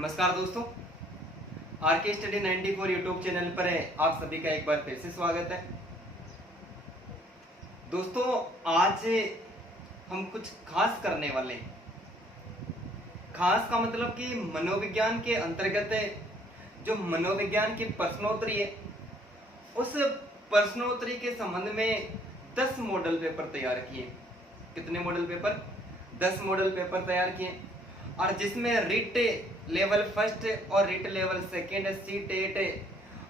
नमस्कार दोस्तों, आर के स्टडी 94 यूट्यूब चैनल पर है आप सभी का एक बार फिर से स्वागत है। दोस्तों, आज हम कुछ खास करने वाले हैं। खास का मतलब कि मनोविज्ञान के अंतर्गत जो मनोविज्ञान की प्रश्नोत्तरी है, उस प्रश्नोत्तरी के संबंध में 10 मॉडल पेपर तैयार किए। कितने मॉडल पेपर? 10 मॉडल पेपर तैयार किए, और जिसमें रिट लेवल फर्स्ट और रिट लेवल सेकेंड, C-TET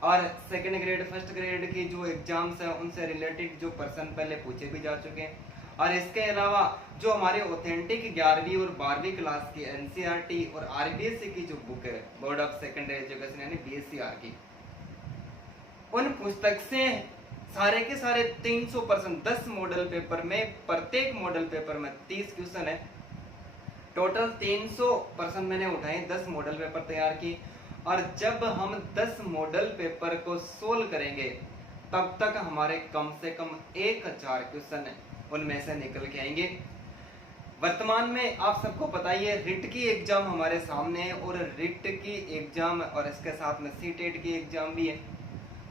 और सेकेंड ग्रेड फर्स्ट ग्रेड की जो एग्जाम्स हैं उनसे रिलेटेड जो प्रश्न पहले पूछे भी जा चुके हैं। और इसके अलावा जो हमारे ऑथेंटिक 11वीं और 12वीं क्लास की NCERT और RBSE की जो बुक है, बोर्ड ऑफ सेकेंडरी एजुकेशन यानी BSCR की, उन पुस्तक से सारे के सारे 300% 10 मॉडल पेपर में, प्रत्येक मॉडल पेपर में 30 क्वेश्चन है। टोटल 300% मैंने उठाए, 10 मॉडल पेपर तैयार की। और जब हम 10 मॉडल पेपर को सोल्व करेंगे तब तक हमारे कम से कम 1000 क्वेश्चन उनमें से निकल के आएंगे। वर्तमान में आप सबको पता ही है, रिट की एग्जाम हमारे सामने है, और रिट की एग्जाम और इसके साथ में C-TET की एग्जाम भी है।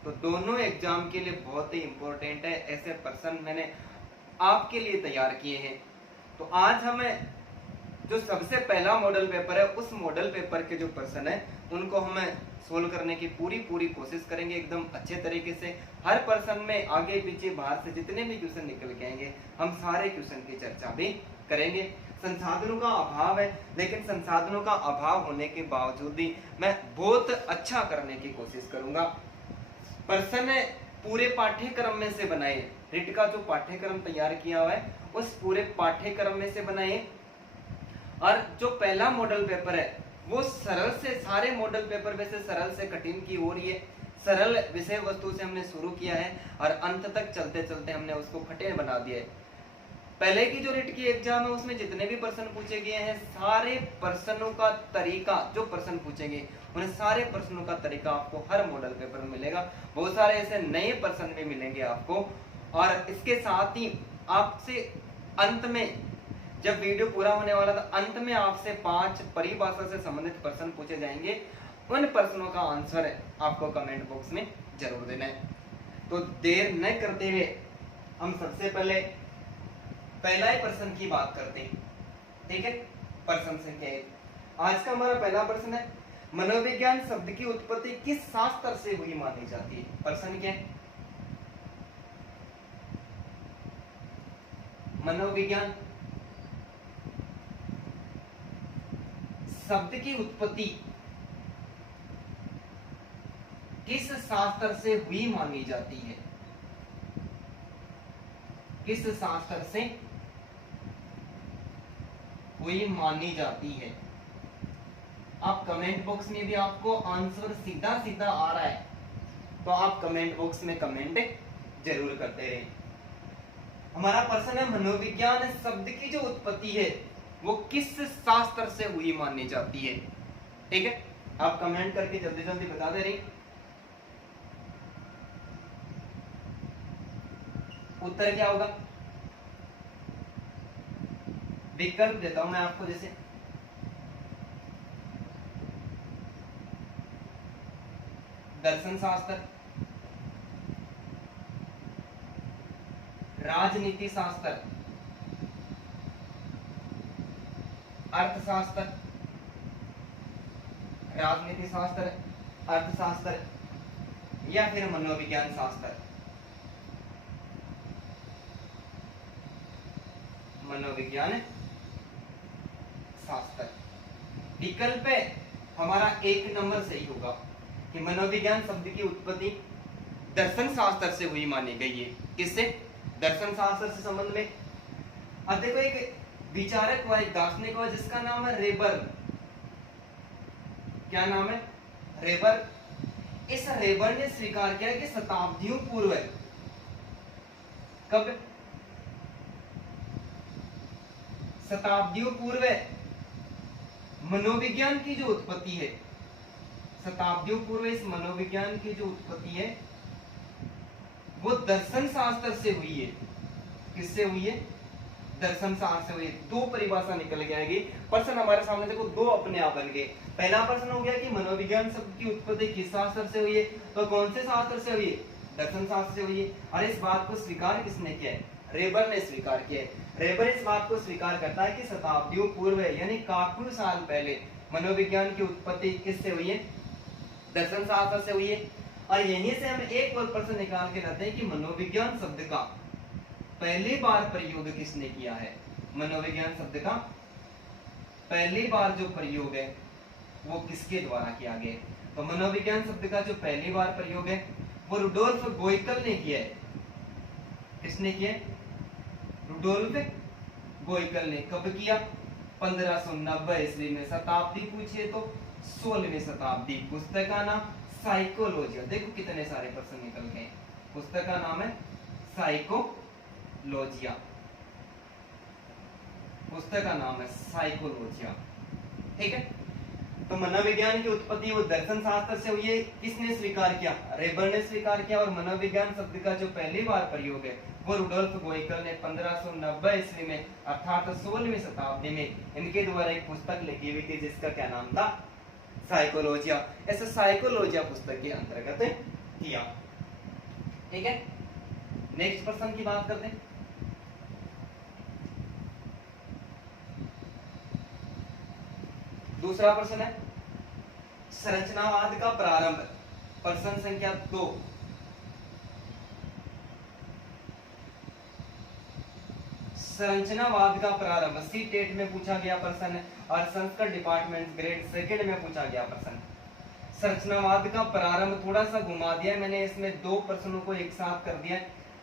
तो दोनों एग्जाम के लिए बहुत ही इंपॉर्टेंट है। ऐसे प्रश्न मैंने आपके लिए तैयार किए हैं। तो आज हमें जो सबसे पहला मॉडल पेपर है, उस मॉडल पेपर के जो प्रश्न है उनको हमें सोल्व करने की पूरी कोशिश करेंगे एकदम अच्छे तरीके से। हर प्रश्न में आगे पीछे बाहर से जितने भी क्वेश्चन निकल के आएंगे, हम सारे क्वेश्चन की चर्चा भी करेंगे। संसाधनों का अभाव है, लेकिन संसाधनों का अभाव होने के बावजूद भी मैं बहुत अच्छा करने की कोशिश करूंगा। प्रश्न पूरे पाठ्यक्रम में से बनाए, रिट का जो पाठ्यक्रम तैयार किया हुआ है उस पूरे पाठ्यक्रम में से बनाए। और जो पहला मॉडल पेपर है वो सरल से, सारे मॉडल पेपर में से सरल से कठिन की ओर ये सरल विषय वस्तु से हमने शुरू किया है, और अंत तक चलते चलते हमने उसको कठिन बना दिया है। पहले की जो रिट की एग्जाम है उसमें जितने भी प्रश्न पूछे गए हैं, सारे प्रश्नों का तरीका, जो प्रश्न पूछेंगे उन सारे प्रश्नों का तरीका आपको हर मॉडल पेपर में मिलेगा। बहुत सारे ऐसे नए प्रश्न भी मिलेंगे आपको। और इसके साथ ही आपसे अंत में, जब वीडियो पूरा होने वाला था, अंत में आपसे 5 परिभाषा से संबंधित प्रश्न पूछे जाएंगे। उन प्रश्नों का आंसर आपको कमेंट बॉक्स में जरूर देना है। तो देर न करते हुए हम सबसे पहले पहला ही प्रश्न की बात करते हैं। ठीक है, प्रश्न संख्या 1। आज का हमारा पहला प्रश्न है, मनोविज्ञान शब्द की उत्पत्ति किस शास्त्र से हुई मानी जाती है? प्रश्न क्या है? मनोविज्ञान शब्द की उत्पत्ति किस शास्त्र से हुई मानी जाती है? किस शास्त्र से हुई मानी जाती है? आप कमेंट बॉक्स में भी आपको आंसर सीधा सीधा आ रहा है, तो आप कमेंट बॉक्स में कमेंट जरूर करते रहें। हमारा प्रश्न है, मनोविज्ञान शब्द की जो उत्पत्ति है वो किस शास्त्र से हुई मानी जाती है? ठीक है, आप कमेंट करके जल्दी जल्दी बता दे रही। उत्तर क्या होगा? विकल्प देता हूं मैं आपको, जैसे दर्शन शास्त्र, राजनीति शास्त्र, अर्थशास्त्र, राजनीति शास्त्र, अर्थशास्त्र, या फिर मनोविज्ञान शास्त्र। मनोविज्ञान शास्त्र विकल्प हमारा 1 नंबर सही होगा कि मनोविज्ञान शब्द की उत्पत्ति दर्शन शास्त्र से हुई मानी गई है। किससे? दर्शन शास्त्र से संबंध में। अब देखो, एक विचारक हुआ, एक दार्शनिक हुआ जिसका नाम है रेबर। क्या नाम है? रेबर। इस रेबर ने स्वीकार किया कि शताब्दियों पूर्व, कब? शताब्दियों पूर्व मनोविज्ञान की जो उत्पत्ति है, शताब्दियों पूर्व इस मनोविज्ञान की जो उत्पत्ति है वो दर्शन शास्त्र से हुई है। किससे हुई है? दर्शन शास्त्र से हुई। दो परिभाषा निकल के आएगी। प्रश्न हमारे सामने देखो दो अपने आप बन गए। पहला प्रश्न हो गया कि मनोविज्ञान शब्द की उत्पत्ति किस शास्त्र से हुई है, तो कौन से शास्त्र से हुई है, दर्शन शास्त्र से हुई है। और इस बात को स्वीकार किसने किया है, रेबर ने स्वीकार किया है। रेबर इस बात को स्वीकार करता है कि शताब्दियों पूर्व यानी काफी साल पहले मनोविज्ञान की उत्पत्ति किससे हुई है, दर्शन शास्त्र से हुई है। और यहीं से हम एक और प्रश्न निकाल के लाते हैं कि मनोविज्ञान शब्द का पहली बार प्रयोग किसने किया है। मनोविज्ञान शब्द का पहली बार जो प्रयोग है वो किसके द्वारा किया गया। तो मनोविज्ञान शब्द का जो पहली बार प्रयोग है वो रुडोल्फ गोइकल ने किया है। किसने किया, रुडोल्फ गोइकल ने। कब किया, 1590 ईस्वी में। शताब्दी पूछिए तो 16वीं शताब्दी। पुस्तक का नाम साइकोलॉजिया। देखो कितने सारे प्रश्न निकल गए। पुस्तक का नाम है साइकोलॉजिया। पुस्तक का नाम है साइकोलॉजिया। ठीक है। तो मनोविज्ञान की उत्पत्ति वो दर्शन शास्त्र से हुई है। किसने स्वीकार किया, रेबर ने स्वीकार किया। और मनोविज्ञान शब्द का जो पहली बार प्रयोग है वो रुडोल्फ गोइकल ने 1590 ईस्वी में अर्थात 16वीं शताब्दी में इनके द्वारा एक पुस्तक लिखी हुई थी जिसका क्या नाम था, साइकोलॉजिया। ऐसे साइकोलॉजिया पुस्तक के अंतर्गत किया। ठीक है। नेक्स्ट प्रश्न की बात करते हैं। दूसरा प्रश्न है संरचनावाद का प्रारंभ। प्रश्न संख्या 2। संरचनावाद का प्रारंभ सी टेट में पूछा गया प्रश्न है और संस्कृत डिपार्टमेंट ग्रेड सेकंड में पूछा गया प्रश्न। संरचनावाद का प्रारंभ थोड़ा सा घुमा दिया मैंने, इसमें दो प्रश्नों को एक साथ कर दिया।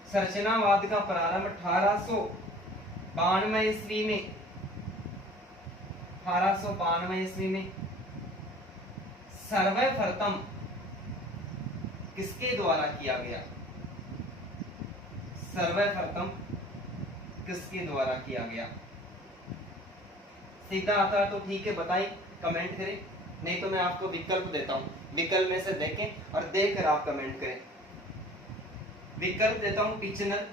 संरचनावाद का प्रारंभ 1892 ईस्वी में, 1892 ईस्वी में सर्वप्रथम किसके द्वारा किया गया, सर्वप्रथम किसके द्वारा किया गया। सीधा आता है तो ठीक है, बताइए, कमेंट करें, नहीं तो मैं आपको विकल्प देता हूं, विकल्प में से देखें और देखकर आप कमेंट करें। विकल्प देता हूं, Titchener,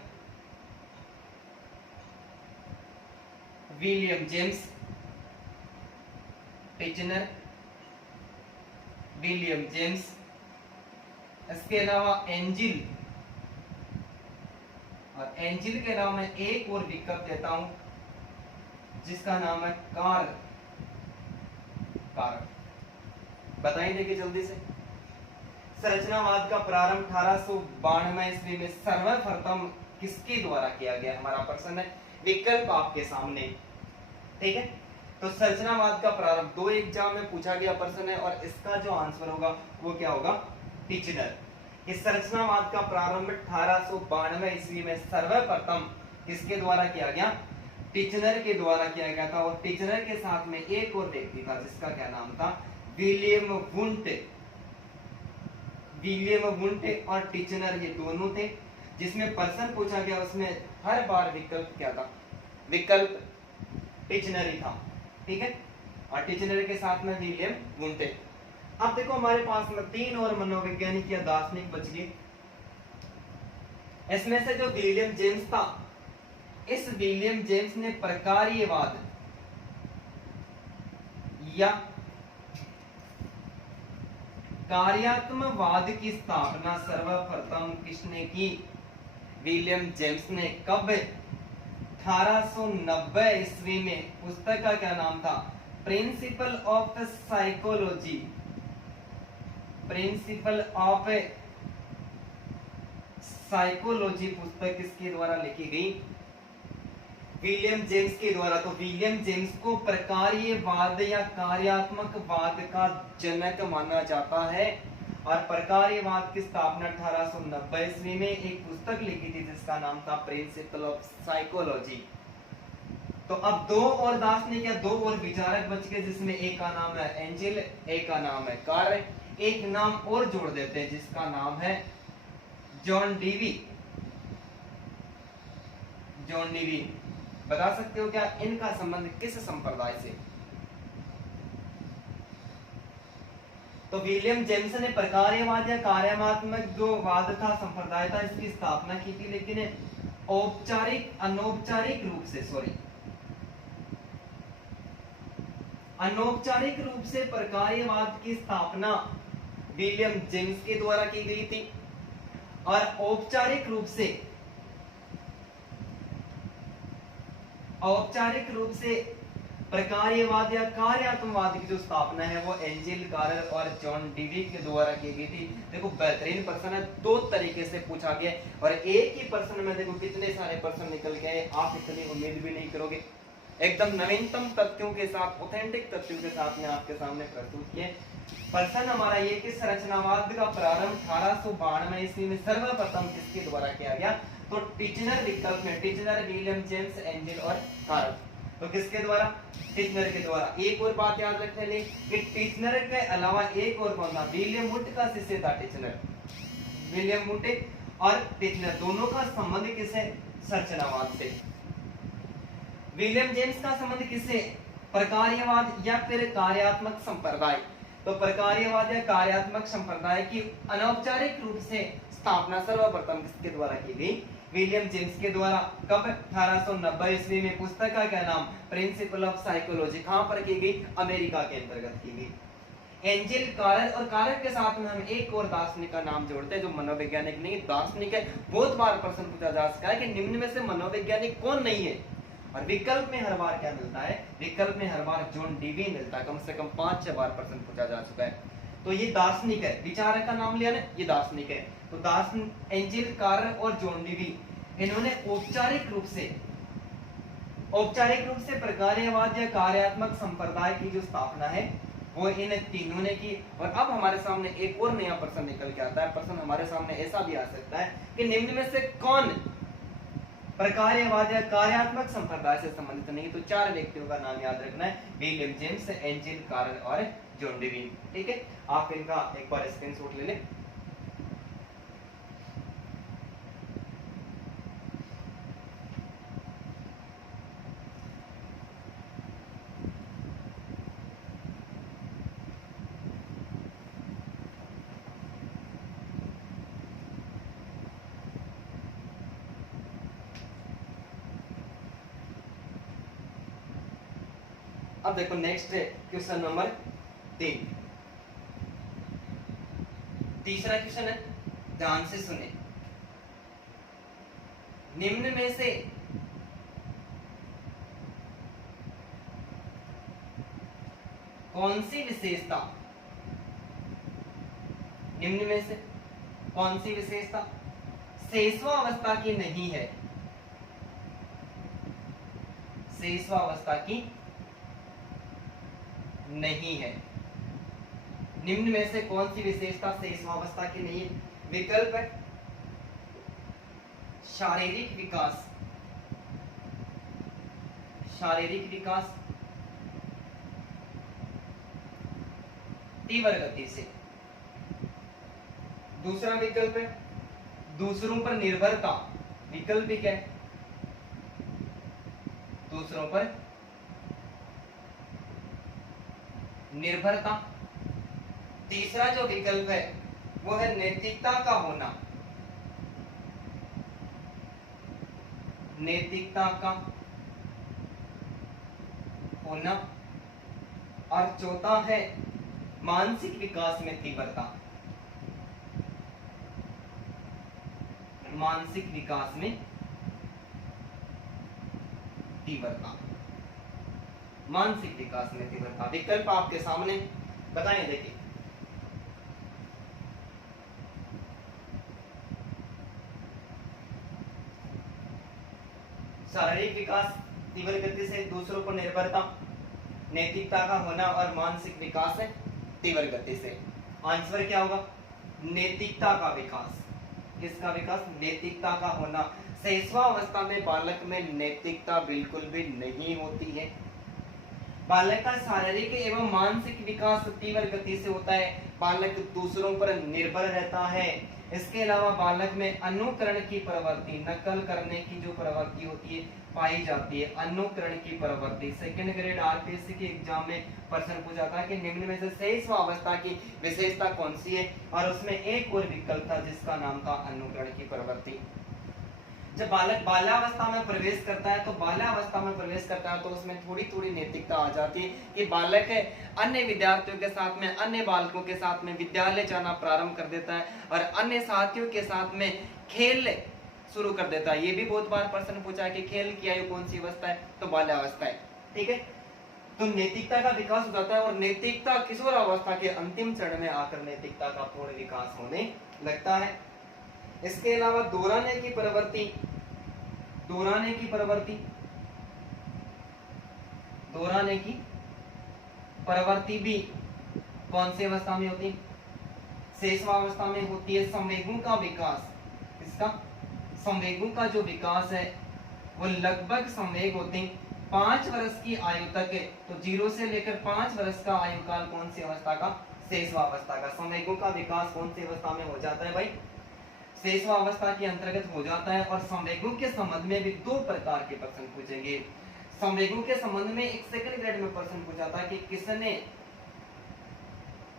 William James, Titchener, William James, इसके अलावा एंजिल, और एंजिल के अलावा मैं एक और विकल्प देता हूं जिसका नाम है कार। बताइए देखिए जल्दी से। संरचनावाद का प्रारंभ 1892 ईस्वी में सर्वप्रथम किसके द्वारा किया गया, हमारा प्रश्न है। विकल्प आपके सामने। ठीक है। तो संरचनावाद का प्रारंभ दो एग्जाम में पूछा गया प्रश्न है और इसका जो आंसर होगा वो क्या होगा, टिचनर। इस संरचनावाद का प्रारंभ 1892 ईस्वी में सर्वप्रथम किसके द्वारा किया गया, टिचनर के द्वारा किया गया था। और टिचनर के साथ में एक और व्यक्ति था जिसका क्या नाम था, विलियम वुंट। विलियम वुंट और टिचनर ये दोनों थे। जिसमें प्रश्न पूछा गया उसमें हर बार विकल्प क्या था, विकल्प टिचनर ही था। ठीक है। और टिचनर के साथ में विलियम वुंट। अब देखो हमारे पास में तीन और मनोवैज्ञानिक या दार्शनिक बच गए। इसमें से जो विलियम जेम्स था, इस विलियम जेम्स ने प्रकार्यवाद या कार्यात्मवाद की स्थापना सर्वप्रथम किसने की, विलियम जेम्स ने। कब, 1890 ईस्वी में। पुस्तक का क्या नाम था, principle of psychology. Principle of psychology पुस्तक किसके द्वारा लिखी गई, विलियम जेम्स के द्वारा। तो विलियम जेम्स को प्रकार्यवाद या कार्यात्मकवाद का जनक माना जाता है। और प्रकार्यवाद की स्थापना 1890 ईस्वी में एक पुस्तक लिखी थी जिसका नाम था प्रिंसिपल ऑफ साइकोलॉजी। तो अब दो और दार्शनिक या दो और विचारक बच गए जिसमें एक का नाम है एंजिल, एक का नाम है कार। एक नाम और जोड़ देते हैं जिसका नाम है जॉन डीवी। जॉन डीवी, बता सकते हो क्या इनका संबंध किस संप्रदाय से। तो विलियम जेम्स ने प्रकार्यवाद या कार्यात्मक जो वाद था, संप्रदाय था, इसकी स्थापना की थी। लेकिन औपचारिक अनौपचारिक रूप से अनौपचारिक रूप से प्रकार्यवाद की स्थापना विलियम जेम्स के द्वारा की गई थी और औपचारिक रूप से प्रकार्यवाद या कार्यात्मवाद की जो स्थापना है वो एंजिल कारर और जॉन डीवी के द्वारा की गई थी। देखो बेहतरीन प्रश्न है, दो तरीके से पूछा गया और एक ही प्रश्न में देखो कितने सारे प्रश्न निकल के आए, आप इतनी उम्मीद भी नहीं करोगे। एकदम नवीनतम तथ्यों के साथ, ऑथेंटिक तथ्यों के साथ में आपके सामने प्रस्तुत किए। प्रश्न हमारा ये कि संरचनावाद का प्रारंभ 1892 ईस्वी में सर्वप्रथम किसके द्वारा किया गया? तो टिचनर विकल्प में, टिचनर, विलियम जेम्स, एंजिल और कारल। तो किसके द्वारा? टिचनर के द्वारा। एक और बात याद रखने लिए कि टिचनर के अलावा एक और कौन था? विलियम वुड का शिष्य था टिचनर। विलियम वुड और टिचनर दोनों का संबंध किससे? संरचनावाद से। विलियम जेम्स का संबंध किससे? प्रकार्यवाद या फिर कार्यात्मक संप्रदाय। तो प्रकार्यवाद या कार्यात्मक संप्रदाय की अनौपचारिक रूप से स्थापना सर्वप्रथम किसके द्वारा की गई? विलियम जेम्स के द्वारा। कब? 1890 ईस्वी में। पुस्तक का क्या नाम? Principle of psychology. कहां पर की गई? अमेरिका के अंतर्गत की गई। एंजिल कारल, और कारल के साथ में हम एक और दार्शनिक का नाम जोड़ते हैं जो मनोवैज्ञानिक नहीं दार्शनिक है। बहुत बार प्रश्न पूछा जा सकता है कि निम्न में से मनोवैज्ञानिक कौन नहीं है? और विकल्प में हर बार क्या मिलता है? विकल्प में हर बार जॉन डीवी मिलता है। कम से कम 5-6 बार प्रश्न पूछा जा चुका है। तो ये दार्शनिक है, विचारक का नाम लिया ना, ये दार्शनिक है। तो दार्शनिक एंजिल कारल और जॉन डीवी, इन्होंने औपचारिक रूप से प्रकार्यवाद या कार्यात्मक संप्रदाय की जो स्थापना है वो इन तीनों ने की। और अब हमारे सामने एक और नया प्रश्न निकल के आता है। प्रश्न हमारे सामने ऐसा भी आ सकता है कि निम्न में से कौन प्रकार्यवाद या कार्यात्मक संप्रदाय से संबंधित नहीं? तो 4 व्यक्तियों का नाम याद रखना है, विलियम जेम्स, एंजिल कारल और जॉन डीवी। ठीक है, आप इनका एक बार स्क्रीनशॉट ले लें। अब देखो नेक्स्ट क्वेश्चन नंबर 3। तीसरा क्वेश्चन है, ध्यान से सुने। निम्न में से कौन सी विशेषता शेषवावस्था की नहीं है? शेषवावस्था की नहीं है। निम्न में से कौन सी विशेषता शेषवावस्था की नहीं है? विकल्प है शारीरिक विकास, तीव्र गति से। दूसरा विकल्प है दूसरों पर निर्भरता। विकल्प भी क्या है? दूसरों पर निर्भरता। तीसरा जो विकल्प है वो है नैतिकता का होना। और चौथा है मानसिक विकास में तीव्रता। मानसिक विकास में तीव्रता। विकल्प आपके सामने बताएं, देखिए। शारीरिक विकास तीव्र गति से, दूसरों पर निर्भरता, नैतिकता का होना और मानसिक विकास है तीव्र गति से। आंसर क्या होगा? नैतिकता का विकास। किसका विकास? नैतिकता का होना। शैशवावस्था में बालक में नैतिकता बिल्कुल भी नहीं होती है। बालक का शारीरिक एवं मानसिक विकास तीव्र गति से होता है। बालक दूसरों पर निर्भर रहता है। इसके अलावा बालक में अनुकरण की प्रवृत्ति, नकल करने की जो प्रवृत्ति होती है पाई जाती है। अनुकरण की प्रवृत्ति। सेकंड ग्रेड आरपीएससी के एग्जाम में प्रश्न पूछा था कि निम्न में से शैशवावस्था की विशेषता कौन सी है, और उसमें एक और विकल्प था जिसका नाम था अनुकरण की प्रवृत्ति। जब बालक बाल्यावस्था में प्रवेश करता है तो उसमें थोड़ी थोड़ी नैतिकता आ जाती है कि बालक अन्य विद्यार्थियों के साथ में, अन्य बालकों के साथ में विद्यालय जाना प्रारंभ कर देता है और अन्य साथियों के साथ में खेल शुरू कर देता है। ये भी बहुत बार प्रश्न पूछा है कि खेल की आयु कौन सी अवस्था है, तो बाल्यावस्था है। ठीक है, तो नैतिकता का विकास हो जाता है और नैतिकता किशोर अवस्था के अंतिम चरण में आकर नैतिकता का पूर्ण विकास होने लगता है। इसके अलावा दोहराने की प्रवृत्ति भी कौन सी अवस्था में होती है? शेषवावस्था में होती है। संवेगों का विकास, इसका संवेगों का जो विकास है वो लगभग संवेग होते हैं 5 वर्ष की आयु तक है। तो 0 से लेकर 5 वर्ष का आयु काल कौन सी अवस्था का? शेषवावस्था का। संवेगों का विकास कौन सी अवस्था में हो जाता है भाई? शेषवावस्था के अंतर्गत हो जाता है। और संवेगों के संबंध में भी 2 प्रकार के प्रश्न पूछेंगे। संवेगों के संबंध में एक सेकंड ग्रेड में प्रश्न पूछा था कि किसने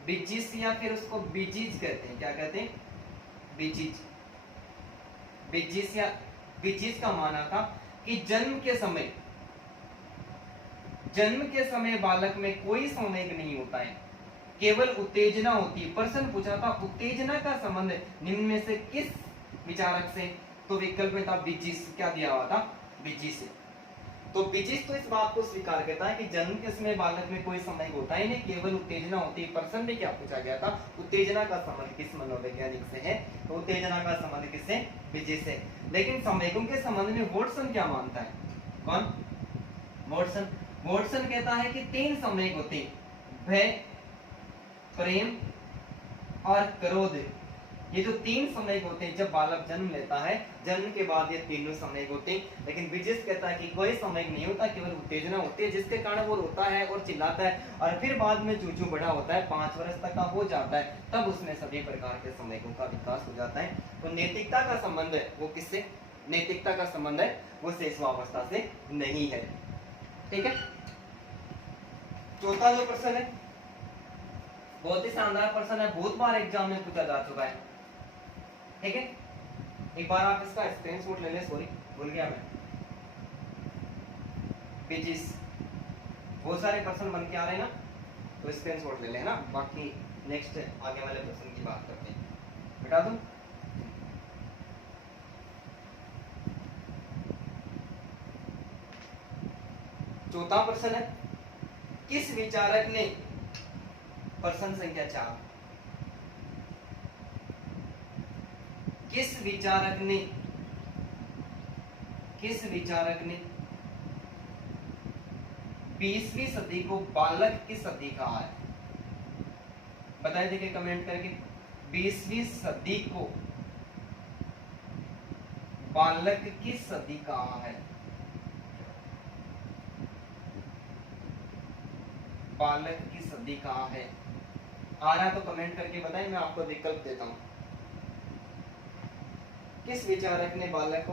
बीजिस या फिर उसको बीजीज कहते हैं, क्या कहते हैं? बीजिस या बीजिस का माना था कि जन्म के समय बालक में कोई संवेग नहीं होता है, केवल उत्तेजना होती है। प्रश्न पूछा था उत्तेजना का संबंध निम्न में से किस विचारक से? तो विकल्प में था बीजिस। क्या दिया हुआ था? बीजिस से। तो बीजिस तो इस बात को स्वीकार करता है कि जन्म के समय बालक में कोई संवेग होता ही नहीं, केवल उत्तेजना होती है। प्रश्न में क्या पूछा गया था? उत्तेजना का संबंध किस मनोवैज्ञानिक से है? तो उत्तेजना का संबंध किससे? बीजिस से। लेकिन संवेगों के संबंध में वॉटसन क्या मानता है? कौन? वॉटसन कहता है कि 3 संवेग होते हैं, भय, प्रेम और क्रोध। ये जो 3 संवेग होते हैं जब बालक जन्म लेता है, जन्म के बाद ये तीनों संवेग होते हैं। लेकिन बीजिस कहता है कि कोई संवेग नहीं होता, केवल उत्तेजना होती है जिसके कारण वो रोता है और चिल्लाता है और फिर बाद में चूचू बड़ा होता है, 5 वर्ष तक का हो जाता है, तब उसमें सभी प्रकार के संवेगों का विकास हो जाता है। तो नैतिकता का संबंध है वो किससे? नैतिकता का संबंध है वो शेषवावस्था से नहीं है। ठीक है, चौथा जो प्रश्न है बहुत ही शानदार प्रश्न है, बहुत बार एग्जाम में पूछा जा चुका है। ठीक है, एक बार आप इसका स्क्रीनशॉट ले लें। सॉरी, भूल गया मैं। पेजेस बहुत सारे प्रश्न बन के आ रहे हैं ना, तो स्क्रीनशॉट ले लें ना। बाकी नेक्स्ट आगे वाले प्रश्न की बात करते हैं। बता दूं? चौथा प्रश्न है, किस विचारक ने प्रश्न संख्या 4 किस विचारक ने 20वीं सदी को बालक की सदी कहा है? बताइए, देखिए कमेंट करके। 20वीं सदी को बालक की सदी कहा है? बालक की सदी कहा है? आ रहा तो कमेंट करके बताएं, मैं आपको विकल्प देता हूं। किस विचारक ने बालक को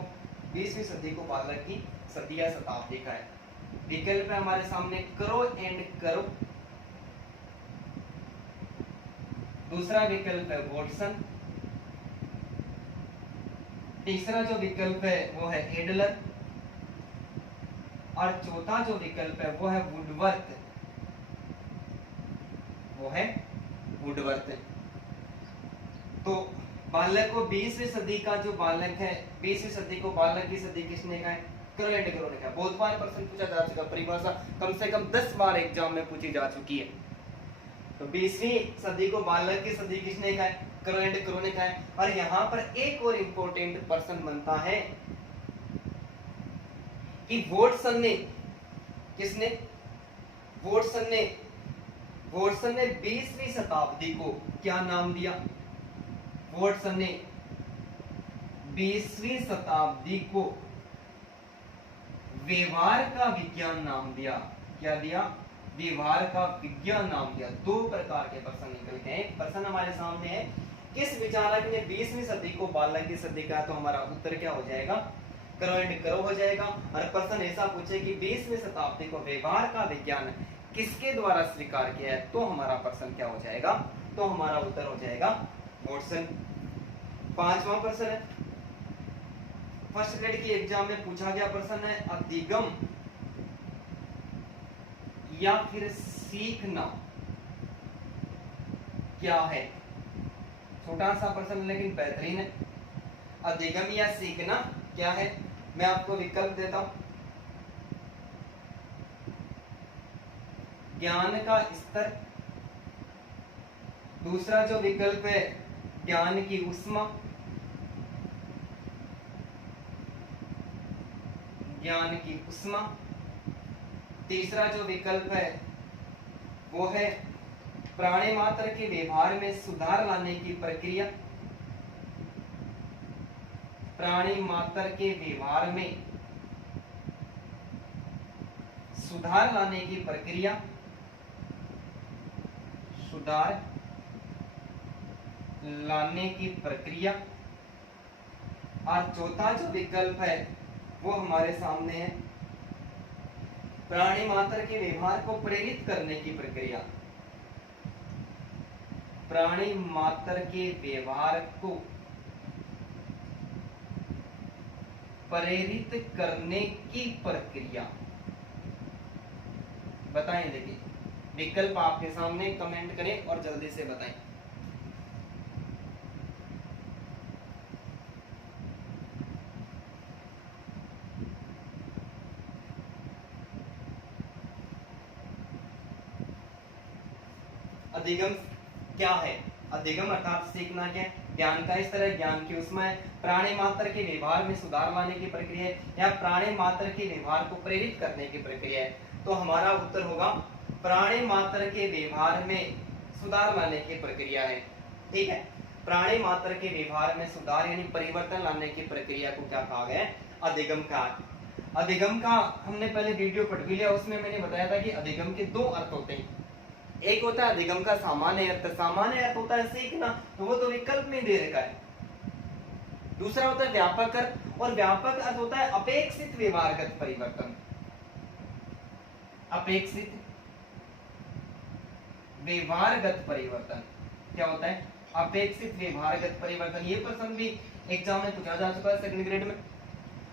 20वीं सदी को बालक की सदी या शताब्दी कहा है? विकल्प है हमारे सामने करो एंड करो, दूसरा विकल्प है वॉटसन, तीसरा जो विकल्प है वो है एडलर और चौथा जो विकल्प है वो है वुडवर्थ। तो बालक को 20वीं सदी का जो बालक है, 20वीं सदी को बालक की सदी किसने कहा है? करो एंड करो ने कहा। बहुत बार प्रश्न पूछा जा चुका, परिभाषा कम से कम 10 बार एग्जाम में पूछी जा चुकी है। तो 20वीं सदी को बालक की सदी किसने कहा है? करो एंड करो ने कहा है। और यहाँ पर एक और इंपॉर्टेंट प्रश्न बनता है कि वॉटसन ने किसने? वॉटसन ने 20वीं शताब्दी को क्या नाम दिया? वॉटसन ने 20वीं शताब्दी को व्यवहार का विज्ञान नाम दिया। क्या दिया? व्यवहार का विज्ञान नाम दिया। 2 प्रकार के प्रश्न निकल के हैं। प्रश्न हमारे सामने है, किस विचारक ने 20वीं सदी को बालक की सदी कहा? तो हमारा उत्तर क्या हो जाएगा? करो एंड करो हो जाएगा। और प्रश्न ऐसा पूछे कि 20वीं शताब्दी को व्यवहार का विज्ञान किसके द्वारा स्वीकार किया है? तो हमारा प्रश्न क्या हो जाएगा? तो हमारा उत्तर हो जाएगा वॉटसन। 5वां प्रश्न है, फर्स्ट ग्रेड की एग्जाम में पूछा गया प्रश्न है, अधिगम या फिर सीखना क्या है। छोटा सा प्रश्न लेकिन बेहतरीन है। अधिगम या सीखना क्या है। मैं आपको विकल्प देता हूं। ज्ञान का स्तर, दूसरा जो विकल्प है ज्ञान की उष्मा, ज्ञान की उष्मा, तीसरा जो विकल्प है वो है प्राणी मात्र के व्यवहार में सुधार लाने की प्रक्रिया, प्राणी मात्र के व्यवहार में सुधार लाने की प्रक्रिया, सुधार लाने की प्रक्रिया, और चौथा जो विकल्प है वो हमारे सामने है प्राणी मात्र के व्यवहार को प्रेरित करने की प्रक्रिया, प्राणी मात्र के व्यवहार को प्रेरित करने की प्रक्रिया। बताएं, देखिए विकल्प आपके सामने, कमेंट करें और जल्दी से बताएं। अधिगम क्या है। अधिगम अर्थात सीखना क्या है। ज्ञान का स्तर है, ज्ञान की उष्मा है, प्राणी मात्र के व्यवहार में सुधार लाने की प्रक्रिया है, या प्राणी मात्र के व्यवहार को प्रेरित करने की प्रक्रिया है। तो हमारा उत्तर होगा प्राणी मात्र के व्यवहार में सुधार लाने की प्रक्रिया है। ठीक है, प्राणी मात्र के व्यवहार में सुधार यानी परिवर्तन लाने की प्रक्रिया को क्या कहा गया है, अधिगम का। अधिगम का हमने पहले वीडियो पढ़ भी लिया, उसमें मैंने बताया था कि अधिगम के दो अर्थ होते हैं। एक होता है अधिगम का सामान्य अर्थ, सामान्य अर्थ होता है सीखना, तो वो तो विकल्प में दे रखा है। दूसरा होता है व्यापक अर्थ, और व्यापक अर्थ होता है अपेक्षित व्यवहारगत परिवर्तन। अपेक्षित व्यवहारगत परिवर्तन क्या होता है, अपेक्षित व्यवहारगत परिवर्तन। ये प्रश्न भी एग्जाम में पूछा जा चुका है सेकंड ग्रेड में।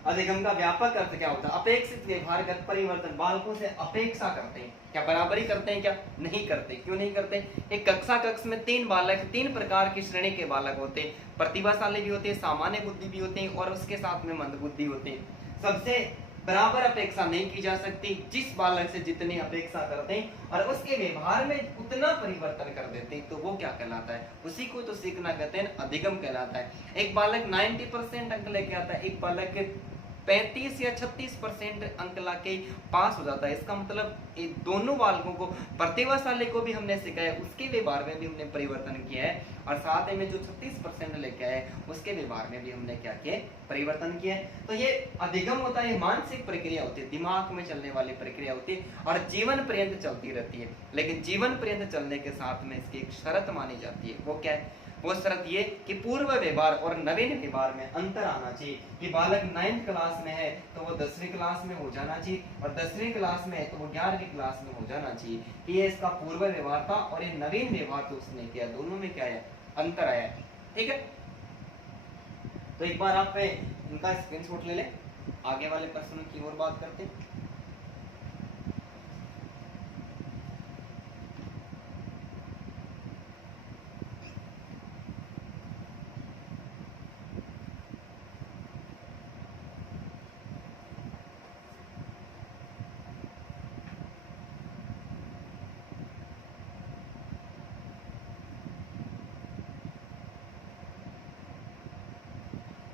अधिगम का व्यापक अर्थ क्या होता है, अपेक्षित व्यवहारगत परिवर्तन। बालकों से अपेक्षा करते हैं, क्या बराबरी करते हैं, क्या नहीं करते, क्यों नहीं करते। एक कक्ष में तीन बालक, तीन प्रकार की श्रेणी के बालक होते हैं, प्रतिभाशाली भी होते हैं, सामान्य बुद्धि भी होते हैं, और उसके साथ में मंद बुद्धि होते हैं। सबसे बराबर अपेक्षा नहीं की जा सकती, जिस बालक से जितनी अपेक्षा करते हैं और उसके व्यवहार में उतना परिवर्तन कर देते हैं, तो वो क्या कहलाता है, उसी को तो सीखना कहते हैं, अधिगम कहलाता है। एक बालक 90% अंक लेके आता है, एक बालक 35 या 36% अंक लाके पास हो जाता है। इसका मतलब दोनों बालकों को, प्रतिभाशाली को भी हमने सिखाया, उसके व्यवहार में भी हमने परिवर्तन किया है, और साथ में जो 36% लेके आए उसके व्यवहार में भी हमने क्या किया, परिवर्तन किया है। तो ये अधिगम होता है, मानसिक प्रक्रिया होती है, दिमाग में चलने वाली प्रक्रिया होती है, और जीवन पर्यंत चलती रहती है। लेकिन जीवन पर्यंत चलने के साथ में इसकी एक शर्त मानी जाती है, वो क्या है, वो शर्त ये कि पूर्व व्यवहार और नवीन व्यवहार में अंतर आना चाहिए। कि बालक 9th क्लास में है तो वो 10वीं क्लास में हो जाना चाहिए, और 10वीं क्लास में है तो वो 11वीं क्लास में हो जाना चाहिए। कि ये इसका पूर्व व्यवहार था और ये नवीन व्यवहार तो उसने किया, दोनों में क्या है, अंतर आया है। ठीक है, तो एक बार आप इनका स्क्रीनशॉट ले लें, आगे वाले प्रश्नों की और बात करते हैं।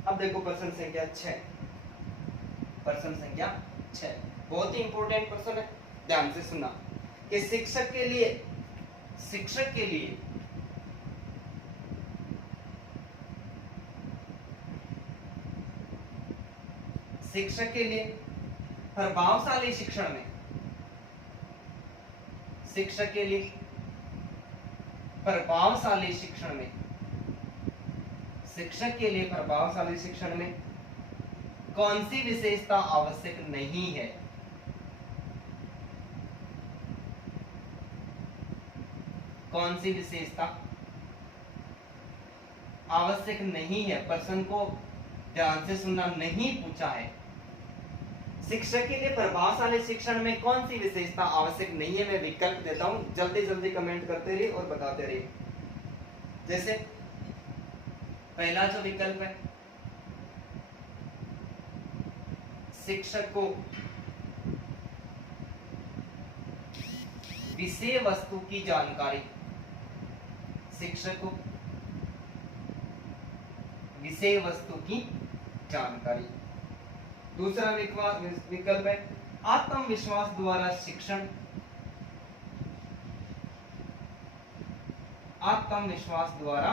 अब देखो प्रश्न संख्या 6, प्रश्न संख्या 6 बहुत ही इंपॉर्टेंट प्रश्न है, ध्यान से सुनना। कि शिक्षक के लिए शिक्षक के लिए प्रभावशाली शिक्षण में, शिक्षक के लिए प्रभावशाली शिक्षण में, शिक्षक के लिए प्रभावशाली शिक्षण में कौन सी विशेषता आवश्यक नहीं है। कौन सी विशेषता आवश्यक नहीं है, प्रश्न को ध्यान से सुनना, नहीं पूछा है। शिक्षक के लिए प्रभावशाली शिक्षण में कौन सी विशेषता आवश्यक नहीं है? मैं विकल्प देता हूं, जल्दी जल्दी कमेंट करते रहिए और बताते रहिए। जैसे पहला जो विकल्प है, शिक्षक को विषय वस्तु की जानकारी, शिक्षक को विषय वस्तु की जानकारी। दूसरा विकल्प है आत्मविश्वास द्वारा शिक्षण, आत्मविश्वास द्वारा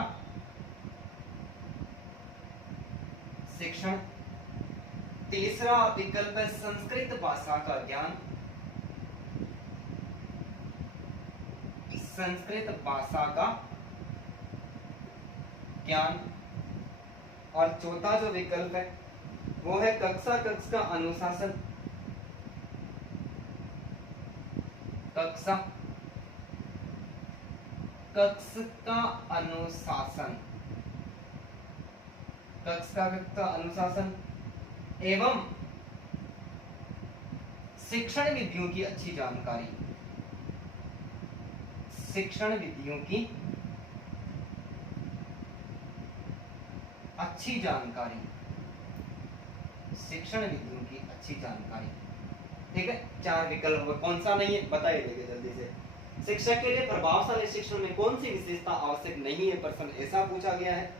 शिक्षण। तीसरा विकल्प है संस्कृत भाषा का ज्ञान, संस्कृत भाषा का ज्ञान। और चौथा जो विकल्प है वो है कक्षा कक्ष का अनुशासन, कक्षा कक्ष का अनुशासन, कक्षा कक्ष का अनुशासन एवं शिक्षण विधियों की अच्छी जानकारी, शिक्षण विधियों की अच्छी जानकारी, शिक्षण विधियों की अच्छी जानकारी। ठीक है, 4 विकल्प होगा, कौन सा नहीं है बताइए देखिए जल्दी से। शिक्षक के लिए प्रभावशाली शिक्षण में कौन सी विशेषता आवश्यक नहीं है? प्रश्न ऐसा पूछा गया है।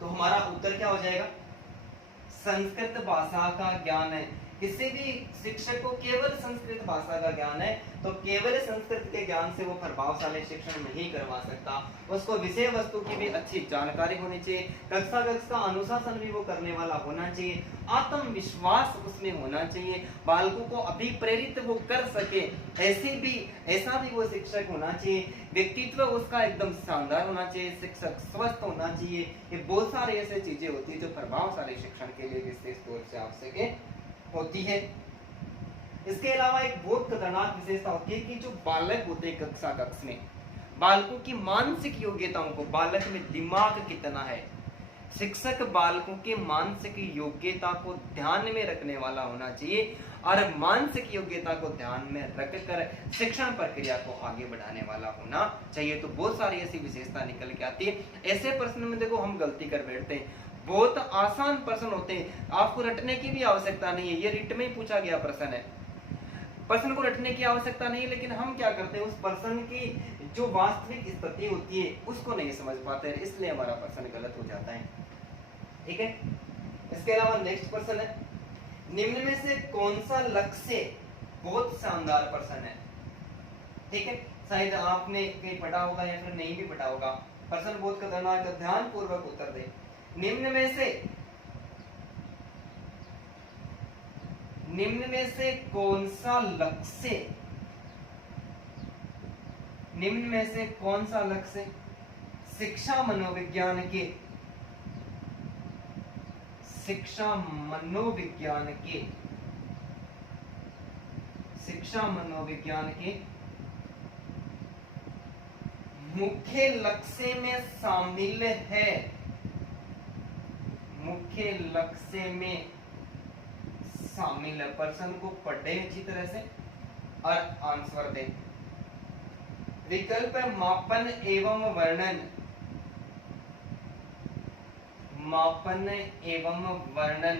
तो हमारा उत्तर क्या हो जाएगा? संस्कृत भाषा का ज्ञान है। किसी भी शिक्षक को केवल संस्कृत भाषा का ज्ञान है तो केवल संस्कृत के ज्ञान से वो प्रभावशाली शिक्षण नहीं करवा सकता, उसको विषय वस्तु की भी अच्छी जानकारी होनी चाहिए, कक्षा कक्ष का अनुशासन भी वो करने वाला होना चाहिए, आत्मविश्वास उसमें होना चाहिए, बालकों को अभिप्रेरित वो कर सके ऐसा भी वो शिक्षक होना चाहिए, व्यक्तित्व उसका एकदम शानदार होना चाहिए, शिक्षक स्वस्थ होना चाहिए। ये बहुत सारी ऐसी चीजें होती है जो प्रभावशाली शिक्षण के लिए विशेष तौर से आवश्यक होती है। इसके अलावा एक बहुत खतरनाक विशेषता होती है कि जो बालक होते हैं कक्षा कक्ष में, बालकों की मानसिक योग्यताओं को, बालक में दिमाग कितना है, शिक्षक बालकों के मानसिक योग्यता को ध्यान में रखने वाला होना चाहिए और मानसिक योग्यता को ध्यान में रखकर शिक्षण प्रक्रिया को आगे बढ़ाने वाला होना चाहिए। तो बहुत सारी ऐसी विशेषता निकल के आती है। ऐसे प्रश्न में देखो हम गलती कर बैठते हैं, बहुत आसान प्रश्न होते हैं, आपको रटने की भी आवश्यकता नहीं है, ये रिट में ही पूछा गया प्रश्न है, प्रश्न को रटने की आवश्यकता नहीं है, लेकिन हम क्या करते हैं उस प्रश्न की जो वास्तविक स्थिति होती है उसको नहीं समझ पाते हैं, इसलिए हमारा प्रश्न गलत हो जाता है। ठीक है, इसके अलावा नेक्स्ट प्रश्न है, निम्न में से कौन सा लक्ष्य, बहुत शानदार प्रश्न है। ठीक है, शायद आपने कहीं पढ़ा होगा या फिर नहीं भी पढ़ा होगा, प्रश्न बहुत खतरनाक है, ध्यान पूर्वक उत्तर दे। निम्न में से कौन सा लक्ष्य, निम्न में से कौन सा लक्ष्य शिक्षा मनोविज्ञान के, शिक्षा मनोविज्ञान के मुख्य लक्ष्य में शामिल है, मुख्य लक्ष्य में शामिल है। प्रश्न को पढ़े अच्छी तरह से और आंसर दें। विकल्प है मापन एवं वर्णन, मापन एवं वर्णन।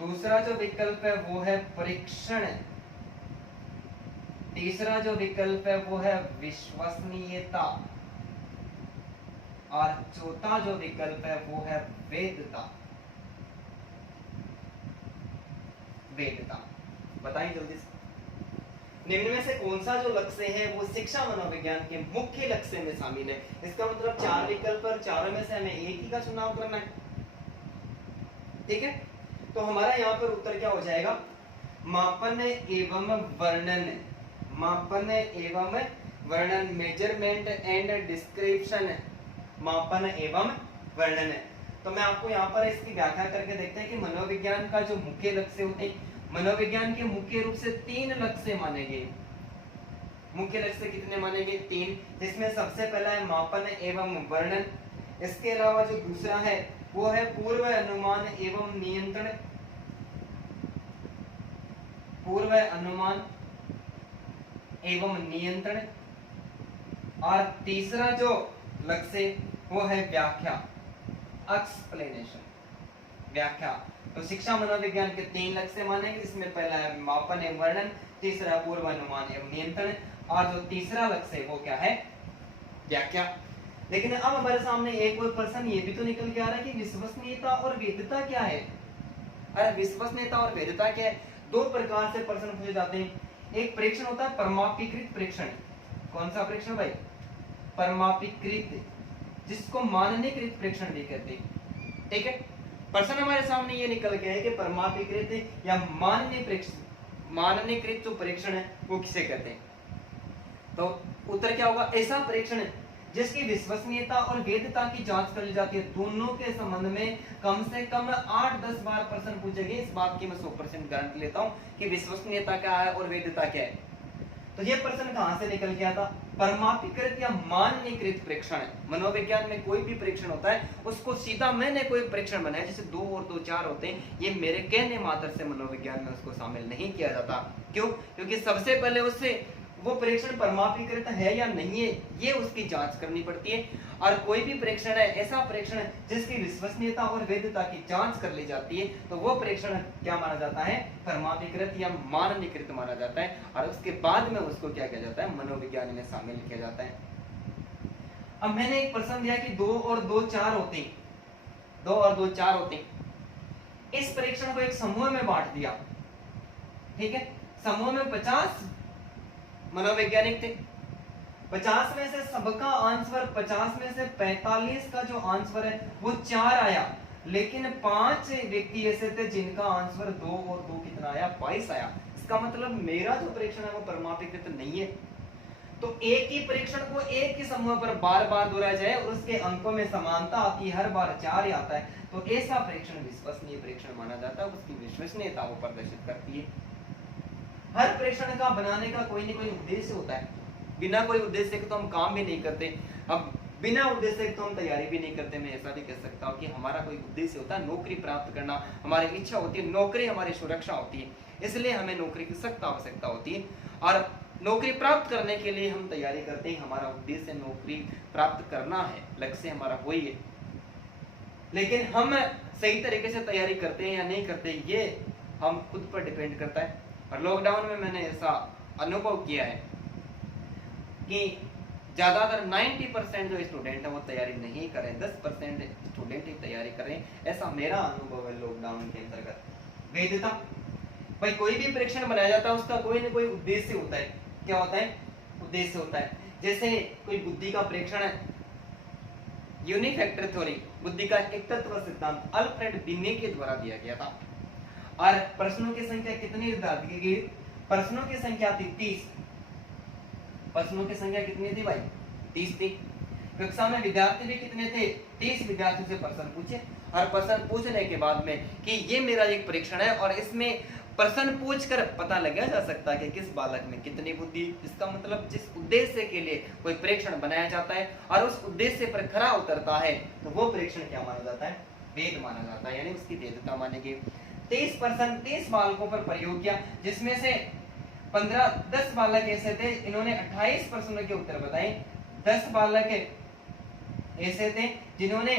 दूसरा जो विकल्प है वो है परीक्षण। तीसरा जो विकल्प है वो है विश्वसनीयता और चौथा जो विकल्प है वो है वेदता। वेदता बताएं जल्दी से। निम्न में से कौन सा जो लक्ष्य है वो शिक्षा मनोविज्ञान के मुख्य लक्ष्य में शामिल है। इसका मतलब 4 विकल्प और चारों में से हमें एक ही का चुनाव करना है। ठीक है, तो हमारा यहाँ पर उत्तर क्या हो जाएगा, मापन एवं वर्णन, मापन एवं वर्णन, मेजरमेंट एंड डिस्क्रिप्शन, मापन एवं वर्णन। तो मैं आपको यहाँ पर इसकी व्याख्या करके देखते हैं कि मनोविज्ञान का जो मुख्य लक्ष्य होते हैं, मनोविज्ञान के मुख्य रूप से 3 लक्ष्य माने गए। मुख्य लक्ष्य कितने मानेंगे? 3, जिसमें सबसे पहला है मापन एवं वर्णन। इसके अलावा जो दूसरा है वो है पूर्व अनुमान एवं नियंत्रण, पूर्व अनुमान एवं नियंत्रण। और तीसरा जो लक्ष्य वो है व्याख्या, एक्सप्लेनेशन, व्याख्या। तो शिक्षा मनोविज्ञान के 3 लक्ष्य मानेंगे, जिसमें पहला है मापन एवं वर्णन, तीसरा पूर्व अनुमान एवं नियंत्रण, और जो तीसरा लक्ष्य वो क्या है? व्याख्या। लेकिन अब हमारे सामने एक और प्रश्न ये भी तो निकल के आ रहा है कि विश्वसनीयता और वैधता क्या है? अरे विश्वसनीयता और वैधता क्या है? 2 प्रकार से प्रश्न पूछे जाते हैं। एक परीक्षण होता है परमापीकृत परीक्षण। कौन सा परीक्षण भाई? परमापीकृत, जिसको माननीकृत परीक्षण भी कहते हैं। ठीक है, प्रश्न हमारे सामने ये निकल गया है कि परमापीकृत या माननीकृत जो परीक्षण है वो किसे कहते हैं? तो उत्तर क्या होगा? ऐसा परीक्षण जिसकी विश्वसनीयता और वैधता की जांच कर ली जाती है। दोनों के संबंध में कम से कम 8-10 बार प्रश्न पूछेंगे। इस बात की मैं 100% गारंटी लेता हूं कि विश्वसनीयता क्या है और वैधता क्या है। तो ये प्रश्न कहां से निकल गया था? परमापीकृत या माननीकृत परीक्षण। मनोविज्ञान में कोई भी परीक्षण होता है उसको सीधा मैंने कोई परीक्षण बनाया जैसे 2 और 2 4 होते हैं, ये मेरे कहने मात्र से मनोविज्ञान में उसको शामिल नहीं किया जाता। क्यों? क्योंकि सबसे पहले उससे वो परीक्षण परमापीकृत है या नहीं है ये उसकी जांच करनी पड़ती है। और कोई भी परीक्षण है ऐसा परीक्षण जिसकी विश्वसनीयता और वैधता की जांच कर ली जाती है तो वो परीक्षण क्या माना जाता है? परमापीकृत या माननीकृत माना जाता है। और उसके बाद में उसको क्या किया जाता है? मनोविज्ञान में शामिल किया जाता है। अब मैंने एक प्रश्न दिया कि 2 और 2 4 होते हैं, 2 और 2 4 होते हैं। इस परीक्षण को एक समूह में बांट दिया। ठीक है, समूह में 50 मनोवैज्ञानिक थे। 50 में से सबका आंसर 50 में से 45 का जो आंसर है वो 4 आया, लेकिन 5 व्यक्ति ऐसे थे जिनका आंसर 2 और 2 कितना आया? 22 आया। इसका मतलब मेरा जो परीक्षण है वो परमापीकृत नहीं है। तो एक ही परीक्षण को एक ही समूह पर बार बार दोहराया जाए और उसके अंकों में समानता आती है, हर बार 4 ही आता है, तो ऐसा परीक्षण विश्वसनीय परीक्षण माना जाता है। उसकी विश्वसनीयता वो प्रदर्शित करती है। हर परीक्षण का बनाने का कोई ना कोई उद्देश्य होता है। बिना कोई उद्देश्य के तो हम काम भी नहीं करते। अब बिना उद्देश्य के तो हम तैयारी भी नहीं करते। मैं ऐसा भी कह सकता हूँ कि हमारा कोई उद्देश्य होता है, नौकरी प्राप्त करना हमारी इच्छा होती है, नौकरी हमारी सुरक्षा होती है, इसलिए हमें नौकरी की सख्त आवश्यकता होती है। और नौकरी प्राप्त करने के लिए हम तैयारी करते हैं। हमारा उद्देश्य नौकरी प्राप्त करना है, लक्ष्य हमारा वही है। लेकिन हम सही तरीके से तैयारी करते हैं या नहीं करते ये हम खुद पर डिपेंड करता है। और लॉकडाउन में मैंने ऐसा अनुभव किया है कि ज्यादातर 90% जो स्टूडेंट है वो तैयारी नहीं कर रहे, 10% स्टूडेंट ही तैयारी कर रहे हैं। ऐसा मेरा अनुभव है लॉकडाउन के अंतर्गत। वैधता, भाई कोई भी परीक्षण बनाया जाता है उसका कोई ना कोई उद्देश्य होता है। क्या होता है? उद्देश्य होता है। जैसे कोई बुद्धि का परीक्षण है, यूनिफैक्टर थ्योरी, बुद्धि का एक तत्व सिद्धांत अल्फ्रेड बिने के द्वारा दिया गया था। और प्रश्नों की संख्या कितनी निर्धारित की गई? प्रश्नों की संख्या थी 30। प्रश्नों की संख्या कितनी थी भाई? 30 थी। कक्षा में विद्यार्थी भी कितने थे? 30 विद्यार्थियों से प्रश्न पूछे। और प्रश्न पूछने के बाद में कि ये मेरा एक परीक्षण है और इसमें प्रश्न पूछकर पता लगाया जा सकता है कि किस बालक में कितनी बुद्धि। इसका मतलब जिस उद्देश्य के लिए कोई परीक्षण बनाया जाता है और उस उद्देश्य पर खरा उतरता है तो वो परीक्षण क्या माना जाता है? वेद माना जाता है, यानी उसकी वेदता मानेगी। 30 बालकों पर प्रयोग किया, जिसमें से 10 बालक ऐसे थे इन्होंने 28 प्रश्नों के उत्तर बताए। 10 बालक ऐसे थे जिन्होंने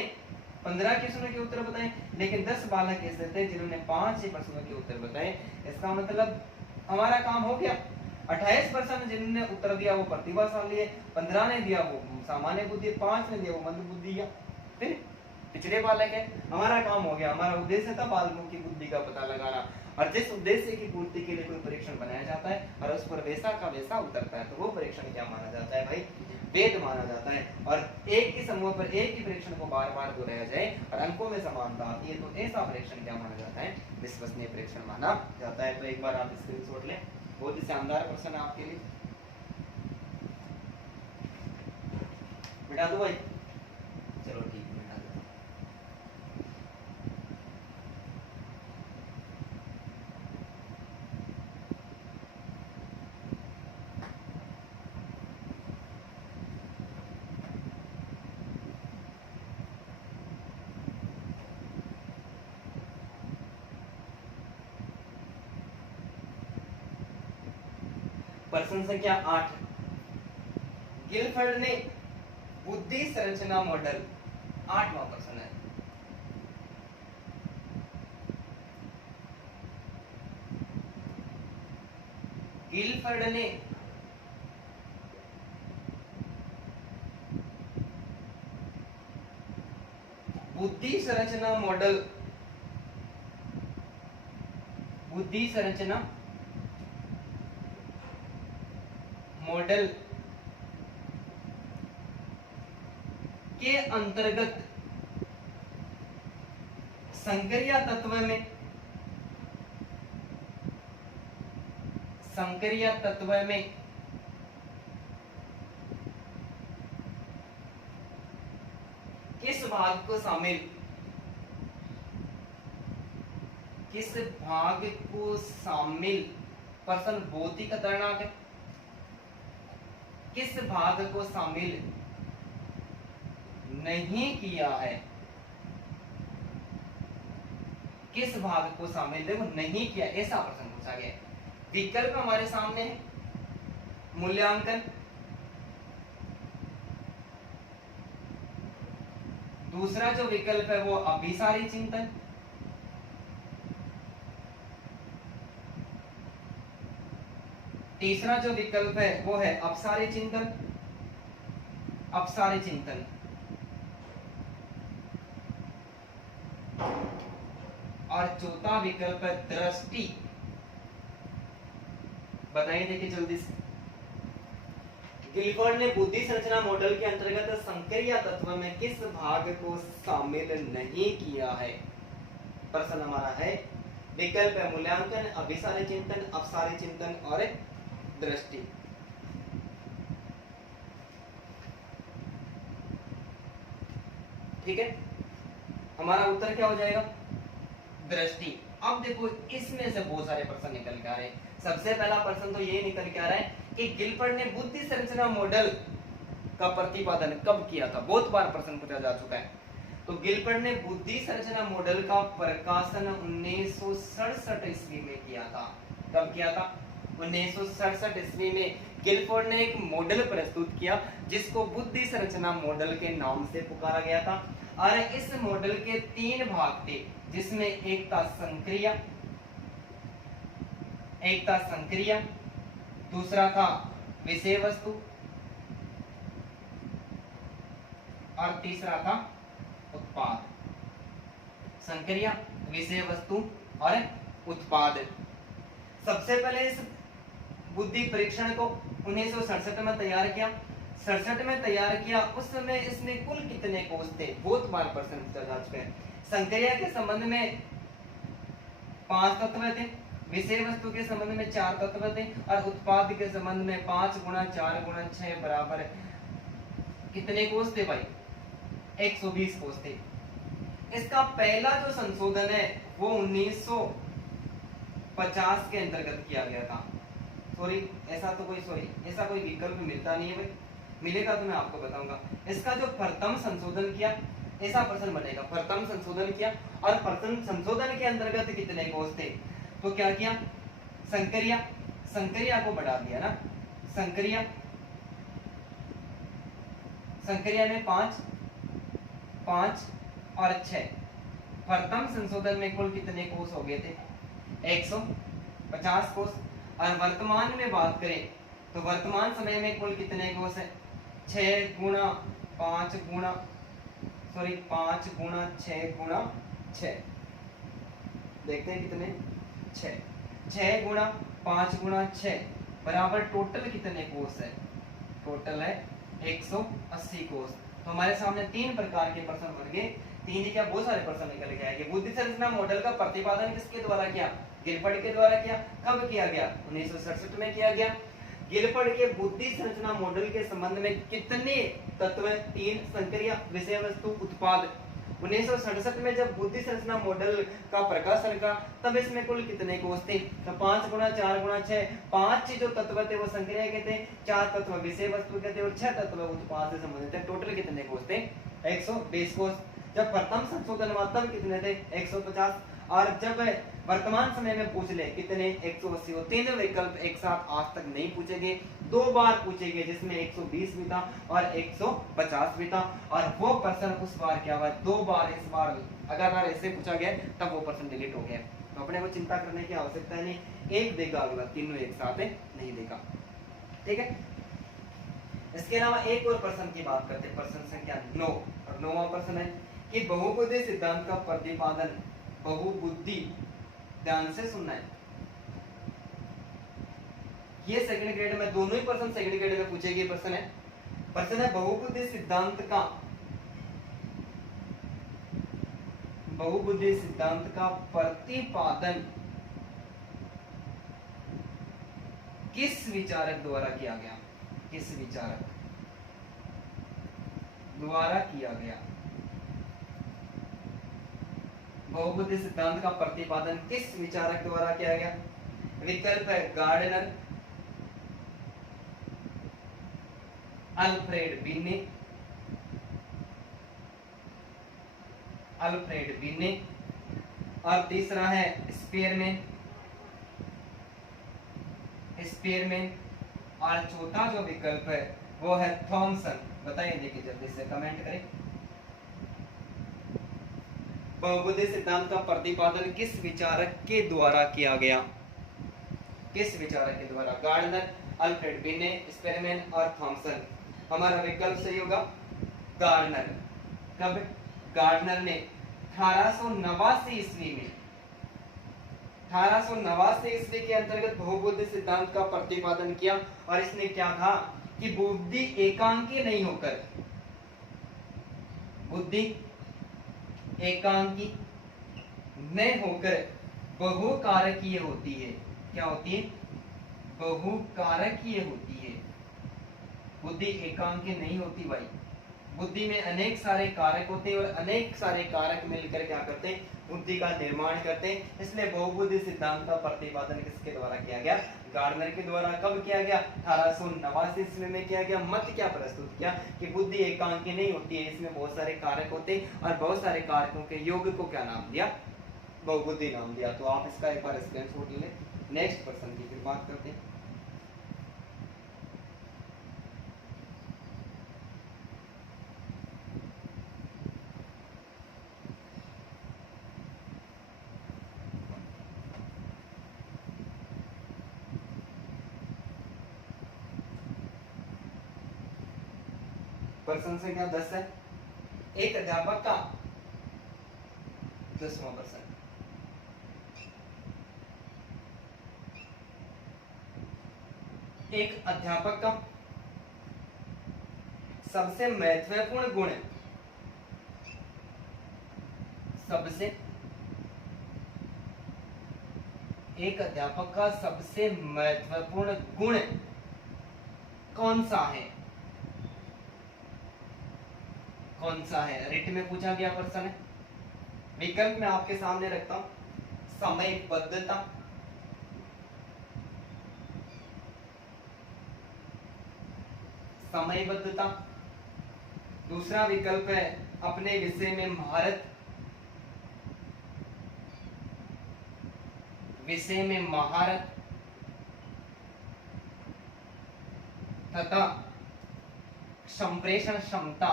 15 प्रश्नों के उत्तर बताए, लेकिन 10 बालक ऐसे थे जिन्होंने 5 प्रश्नों के उत्तर बताए। इसका मतलब हमारा काम हो गया। 28% जिन्होंने उत्तर दिया वो प्रतिभाशाली है, 15 ने दिया वो सामान्य बुद्धि, 5 ने दिया वो मंद बुद्धि है, फिर पिछड़े बालक है। हमारा काम हो गया। हमारा उद्देश्य था बालकों की बुद्धि का पता लगाना। और जिस उद्देश्य की पूर्ति के लिए कोई परीक्षण बनाया जाता है और उस पर वैसा का वैसा उतरता है तो वो परीक्षण क्या माना जाता है भाई? वेद माना जाता है। और एक ही समूह पर एक ही परीक्षण को बार बार दोहराया जाए और अंकों में समानता आती है तो ऐसा परीक्षण क्या माना जाता है? विश्वसनीय परीक्षण माना जाता है। तो एक बार आप स्क्रीनशॉट लें, बहुत ही शानदार प्रश्न है आपके लिए। बिठा दो भाई, चलो ठीक है। प्रश्न संख्या 8, गिलफर्ड ने बुद्धि संरचना मॉडल, 8वां प्रश्न है। गिलफर्ड ने बुद्धि संरचना मॉडल, बुद्धि संरचना मॉडल के अंतर्गत संक्रिया तत्व में, संक्रिया तत्व में किस भाग को शामिल, किस भाग को शामिल, प्रश्न बहुत ही खतरनाक है, किस भाग को शामिल नहीं किया है, किस भाग को शामिल देखो नहीं किया, ऐसा प्रश्न पूछा गया है। विकल्प हमारे सामने है, मूल्यांकन, दूसरा जो विकल्प है वो अभिसारी चिंतन, तीसरा जो विकल्प है वो है अपसारी चिंतन, अपसारी चिंतन, और चौथा विकल्प है दृष्टि। बताइए देखिए जल्दी से। गिलफर्ड ने बुद्धि संरचना मॉडल के अंतर्गत संक्रिया तत्व में किस भाग को शामिल नहीं किया है? प्रश्न हमारा है, विकल्प है मूल्यांकन, अभिसारी चिंतन, अपसारी चिंतन और दृष्टि। ठीक है, हमारा उत्तर क्या हो जाएगा? दृष्टि। अब देखो इसमें से बहुत सारे प्रश्न निकल के आ रहे हैं। सबसे पहला प्रश्न तो ये निकल के आ रहा है कि गिलफर्ड ने बुद्धि संरचना मॉडल का प्रतिपादन कब किया था? बहुत बार प्रश्न पूछा जा चुका है। तो गिलफर्ड ने बुद्धि संरचना मॉडल का प्रकाशन 1967 ईस्वी में किया था। कब किया था? 1967 ईस्वी में गिलफर्ड ने एक मॉडल प्रस्तुत किया जिसको बुद्धि संरचना मॉडल के नाम से पुकारा गया था। और इस मॉडल के 3 भाग थे, जिसमें एक था संक्रिया, एक था संक्रिया, दूसरा था विषय वस्तु और तीसरा था उत्पाद। संक्रिया, विषय वस्तु और उत्पाद। सबसे पहले इस बुद्धि परीक्षण को 1967 में तैयार किया। 67 में तैयार किया, उस समय इसमें कुल कितने कोष थे? बहुत बार प्रश्न पूछा जा चुका है। संक्रिया के संबंध में 5 तत्व थे, विषय वस्तु के संबंध में 4 तत्व थे और उत्पाद के संबंध में 5 गुणा 4 गुणा 6 बराबर कितने कोष थे भाई? 120 कोष थे। इसका पहला जो संशोधन है वो 1950 के अंतर्गत किया गया था। ऐसा कोई विकल्प मिलता नहीं है भाई, मिलेगा तो मैं आपको बताऊंगा। इसका जो प्रथम संशोधन किया, ऐसा प्रश्न बनेगा, प्रथम संशोधन किया और प्रथम संशोधन के अंतर्गत कितने कोष थे? तो क्या किया? संक्रिया को बढ़ा दिया ना। संक्रिया में 5 और 6। प्रथम संशोधन में कुल कितने कोष हो गए थे? 150 कोष। और वर्तमान में बात करें तो वर्तमान समय में कुल कितने कोष है? 5 गुणा 6 गुणा 6। देखते हैं कितने? 6 गुणा 5 गुणा 6 बराबर टोटल कितने कोष है? टोटल है 180 कोष। तो हमारे सामने 3 प्रकार के प्रश्न बन गए। 3 क्या बहुत सारे प्रश्न निकल के आएंगे। बुद्धि संरचना मॉडल का प्रतिपादन किसके द्वारा किया? गिलफर्ड के द्वारा किया। कब किया गया? 1967 में किया गया। गिलफर्ड के बुद्धि संरचना मॉडल के संबंध में कितने तत्व? 3, संक्रिया, विषय वस्तु, उत्पाद। 1967 में जब बुद्धि संरचना मॉडल का प्रकाशन का, तब इसमें कुल कितने कोष थे? तो 5 गुणा 4 गुणा 6। 5 जो तत्व थे वो संक्रिया के थे, 4 तत्व विषय वस्तु के थे और 6 तत्व उत्पाद से संबंधित थे। टोटल कितने कोष थे? 120 कोष। जब प्रथम संशोधन हुआ तब कितने थे? 150। और जब वर्तमान समय में पूछ ले कितने 180 हो, तीनों विकल्प एक साथ आज तक नहीं पूछे गए, 2 बार पूछे गए जिसमें 120 भी था और 150 भी था। और वो प्रश्न उस बार क्या हुआ, 2 बार इस बार अगर ऐसे पूछा गया तब वो प्रश्न डिलीट हो गया। तो अपने को चिंता करने की आवश्यकता नहीं, एक देगा अगला, तीनों एक साथ नहीं देगा। ठीक है, इसके अलावा एक और प्रश्न की बात करते हैं, प्रश्न संख्या 9। और 9वां प्रश्न है कि बहुबुद्धि सिद्धांत का प्रतिपादन, बहुबुद्धि, ध्यान से सुनना है, ये सेकंड ग्रेड में दोनों ही प्रश्न सेकंड ग्रेड में पूछे गए प्रश्न है। प्रश्न है बहुबुद्धि सिद्धांत का, बहुबुद्धि सिद्धांत का प्रतिपादन किस विचारक द्वारा किया गया, किस विचारक द्वारा किया गया। बहुबुद्धि सिद्धांत का प्रतिपादन किस विचारक द्वारा किया गया। विकल्प है गार्डनर, अल्फ्रेड बिने, अल्फ्रेड बिने, और तीसरा है स्पेयरमैन, स्पेयरमैन, और चौथा जो विकल्प है वो है थॉमसन। बताइए, देखिए जल्दी से कमेंट करें। बहुबुद्धि सिद्धांत का प्रतिपादन किस विचारक के द्वारा किया गया, किस विचारक के द्वारा। गार्डनर, अल्फ्रेड बिने, स्पेयरमैन और थॉमसन। हमारा विकल्प सही होगा गार्डनर। कब, गार्डनर ने 1889 ईस्वी में, 1889 ईस्वी के अंतर्गत बहुबुद्धि सिद्धांत का प्रतिपादन किया। और इसने क्या कहा कि बुद्धि एकांकी नहीं होकर, बुद्धि एकांकी न होकर बहुकारकीय होती है। क्या होती है, बहुकारकीय होती है। बुद्धि एकांकी नहीं होती भाई, बुद्धि में अनेक सारे कारक होते हैं और अनेक सारे कारक मिलकर क्या करते हैं, बुद्धि का निर्माण करते हैं। इसलिए बहुबुद्धि सिद्धांत का प्रतिपादन किसके द्वारा किया गया, गार्डनर के द्वारा। कब किया गया, 1889 ईस्वी में किया गया। मत क्या प्रस्तुत किया कि बुद्धि एकांकी नहीं होती है, इसमें बहुत सारे कारक होते हैं और बहुत सारे कारकों के योग को क्या नाम दिया, बहुबुद्धि नाम दिया। तो आप इसका एक बार स्क्रीनशॉट ले। नेक्स्ट पर्सन की फिर बात करते हैं। प्रश्न संख्या 10 है, एक अध्यापक का 10वां प्रश्न, एक अध्यापक का सबसे महत्वपूर्ण गुण, सबसे, एक अध्यापक का सबसे महत्वपूर्ण गुण कौन सा है, कौन सा है। रिट में पूछा गया प्रश्न है। विकल्प में आपके सामने रखता हूं, समयबद्धता, समयबद्धता। दूसरा विकल्प है अपने विषय में महारत, विषय में महारत, तथा संप्रेषण क्षमता,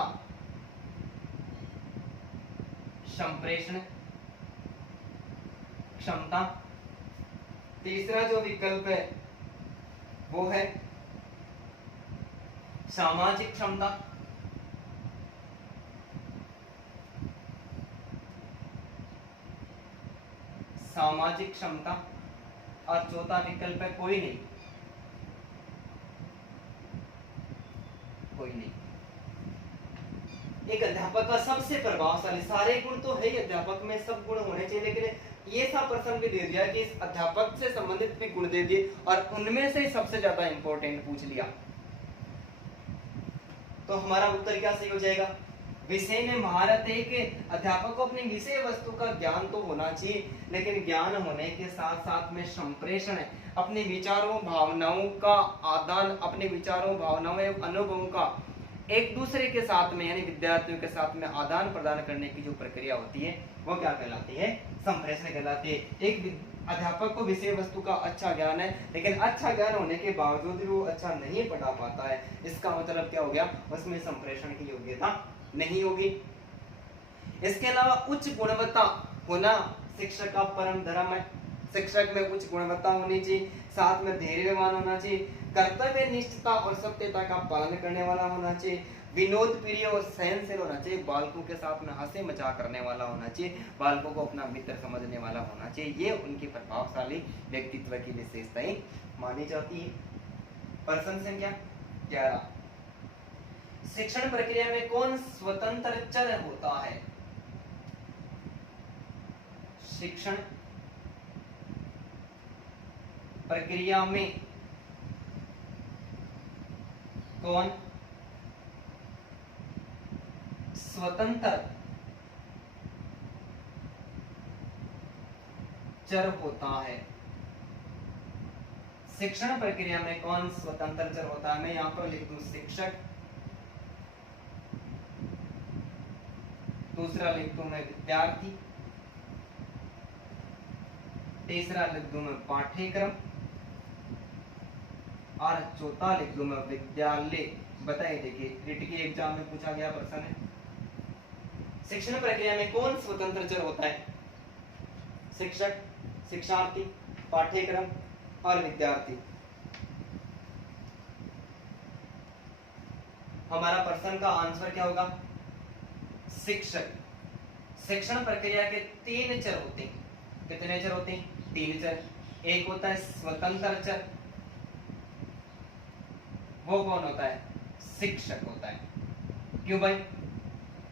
संप्रेषण क्षमता। तीसरा जो विकल्प है वो है सामाजिक क्षमता, सामाजिक क्षमता। और चौथा विकल्प है कोई नहीं, कोई नहीं। एक अध्यापक का सबसे प्रभावशाली, सारे गुण तो है ही अध्यापक में, सब गुण होने चाहिए, लेकिन ये सा प्रश्न भी दे दिया कि इस अध्यापक से संबंधित भी गुण दे दिए और उनमें से सबसे ज्यादा इंपॉर्टेंट पूछ लिया। तो हमारा उत्तर क्या सही हो जाएगा, विषय में महारत। एक अध्यापक को अपनी विषय वस्तु का ज्ञान तो होना चाहिए, लेकिन ज्ञान होने के साथ साथ में संप्रेषण, अपने विचारों भावनाओं का आदान, अपने विचारों भावनाओं एवं अनुभवों का एक दूसरे के साथ में यानी विद्यार्थियों के साथ में आदान प्रदान करने की जो प्रक्रिया होती है वो क्या कहलाती है? संप्रेषण कहलाती है। एक अध्यापक को विषय वस्तु का अच्छा ज्ञान है, लेकिन अच्छा ज्ञान होने के बावजूद भी वो अच्छा नहीं पढ़ा पाता है, इसका मतलब क्या हो गया? उसमें संप्रेषण की योग्यता नहीं होगी। इसके अलावा उच्च गुणवत्ता होना शिक्षक का परम धर्म है। शिक्षक में उच्च गुणवत्ता होनी चाहिए, साथ में धैर्यवान होना चाहिए, कर्तव्य निष्ठता और सत्यता का पालन करने वाला होना चाहिए, विनोद प्रिय और सहनशील होना चाहिए, बालकों के साथ में हंसी मजाक करने वाला होना चाहिए, बालकों को अपना मित्र समझने वाला होना चाहिए। ये उनकी प्रभावशाली व्यक्तित्व की विशेषताएं मानी जाती है। प्रश्न संख्या 11, शिक्षण प्रक्रिया में कौन स्वतंत्र चर होता है? शिक्षण प्रक्रिया में कौन स्वतंत्र चर होता है? शिक्षण प्रक्रिया में कौन स्वतंत्र चर होता है? मैं यहां पर लिख दूं शिक्षक, दूसरा लिख दूं मैं विद्यार्थी, तीसरा लिख दूं मैं पाठ्यक्रम, और चौथा लिख दूं मैं विद्यालय। बताइए, देखिए रिट के एग्जाम में पूछा गया प्रश्न है, शिक्षण प्रक्रिया में कौन स्वतंत्र चर होता है? शिक्षक, शिक्षार्थी, पाठ्यक्रम और विद्यार्थी। हमारा प्रश्न का आंसर क्या होगा? शिक्षक। शिक्षण प्रक्रिया के 3 चर होते हैं। कितने चर होते हैं? 3 चर। एक होता है स्वतंत्र चर, वो कौन होता है? शिक्षक होता है। क्यों भाई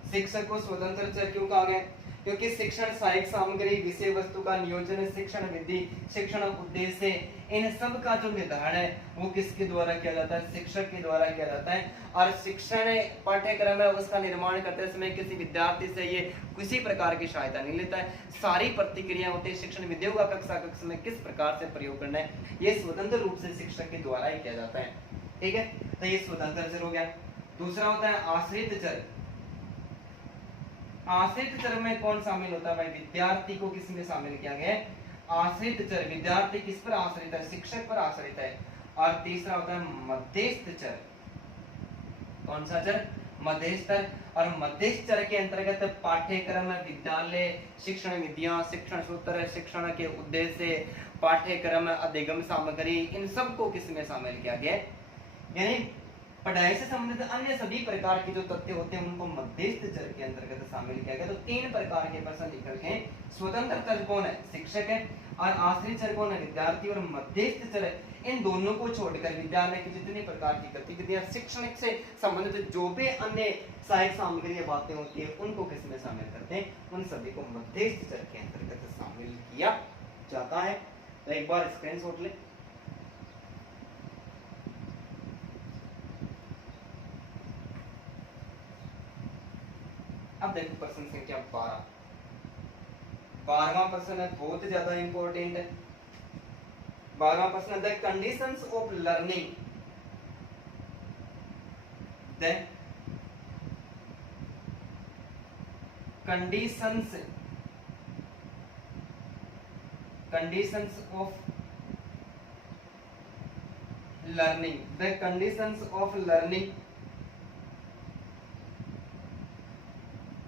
शिक्षक को स्वतंत्र चर क्यों कहा गया? क्योंकि शिक्षण सहायक सामग्री, विषय वस्तु का नियोजन, शिक्षण विधि, शिक्षण उद्देश्य, इन सब का जो निर्धारण है वो किसके द्वारा किया जाता है? शिक्षक के द्वारा किया जाता है। और शिक्षण पाठ्यक्रम है उसका निर्माण करते समय किसी विद्यार्थी से ये किसी प्रकार की सहायता नहीं लेता है। सारी प्रतिक्रिया होती है शिक्षण विधियों का कक्षा कक्ष में किस प्रकार से प्रयोग करना है, ये स्वतंत्र रूप से शिक्षक के द्वारा ही किया जाता है। ठीक है, तो ये स्वतंत्र चर हो गया। दूसरा होता है आश्रित चर। आश्रित चर में कौन शामिल होता है भाई? विद्यार्थी को किसमें शामिल किया गया है? आश्रित चर। विद्यार्थी किस पर आश्रित है? शिक्षक पर आश्रित है। और तीसरा होता है मध्यस्थ चर। कौन सा चर? मध्यस्थ चर। और मध्यस्थ चर के अंतर्गत पाठ्यक्रम, विद्यालय, शिक्षण विधियां, शिक्षण सूत्र, शिक्षण के उद्देश्य, पाठ्यक्रम, अधिगम सामग्री, इन सबको किसमें शामिल किया गया है? यानी पढ़ाई से संबंधित अन्य सभी प्रकार के जो तथ्य होते हैं उनको मध्यस्थ चर के अंतर्गत शामिल किया गया। तो 3 प्रकार के प्रश्न लिख रखे हैं। स्वतंत्र चर कौन है? शिक्षक है। और आश्रित चर कौन है? विद्यार्थी। और मध्यस्थ चर है। इन दोनों को छोड़कर विद्यालय की जितनी प्रकार की गतिविधियां, शिक्षण से संबंधित जो भी अन्य सहायक सामग्री बातें होती है उनको किसमें शामिल करते हैं? उन सभी को मध्यस्थ चर के अंतर्गत शामिल किया जाता है। तो एक बार स्क्रीनशॉट ले। अब देखो प्रश्न संख्या 12। 12वां प्रश्न है, बहुत ज्यादा इंपॉर्टेंट है। 12वां प्रश्न, the conditions of learning, the conditions of learning, the conditions of learning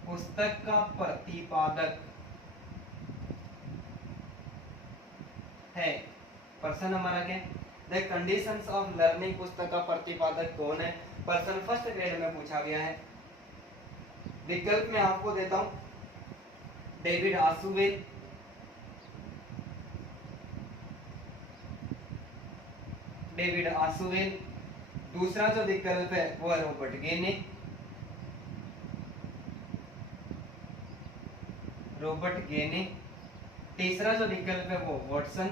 पुस्तक का प्रतिपादक है। प्रश्न हमारा क्या? द कंडीशंस ऑफ लर्निंग पुस्तक का प्रतिपादक कौन है? प्रश्न फर्स्ट ग्रेड में पूछा गया है। विकल्प में आपको देता हूं, डेविड आसुवेल, डेविड आसुवेल। दूसरा जो विकल्प है वो है रॉबर्ट गेने, रॉबर्ट गेने। तीसरा जो विकल्प है वो वॉटसन।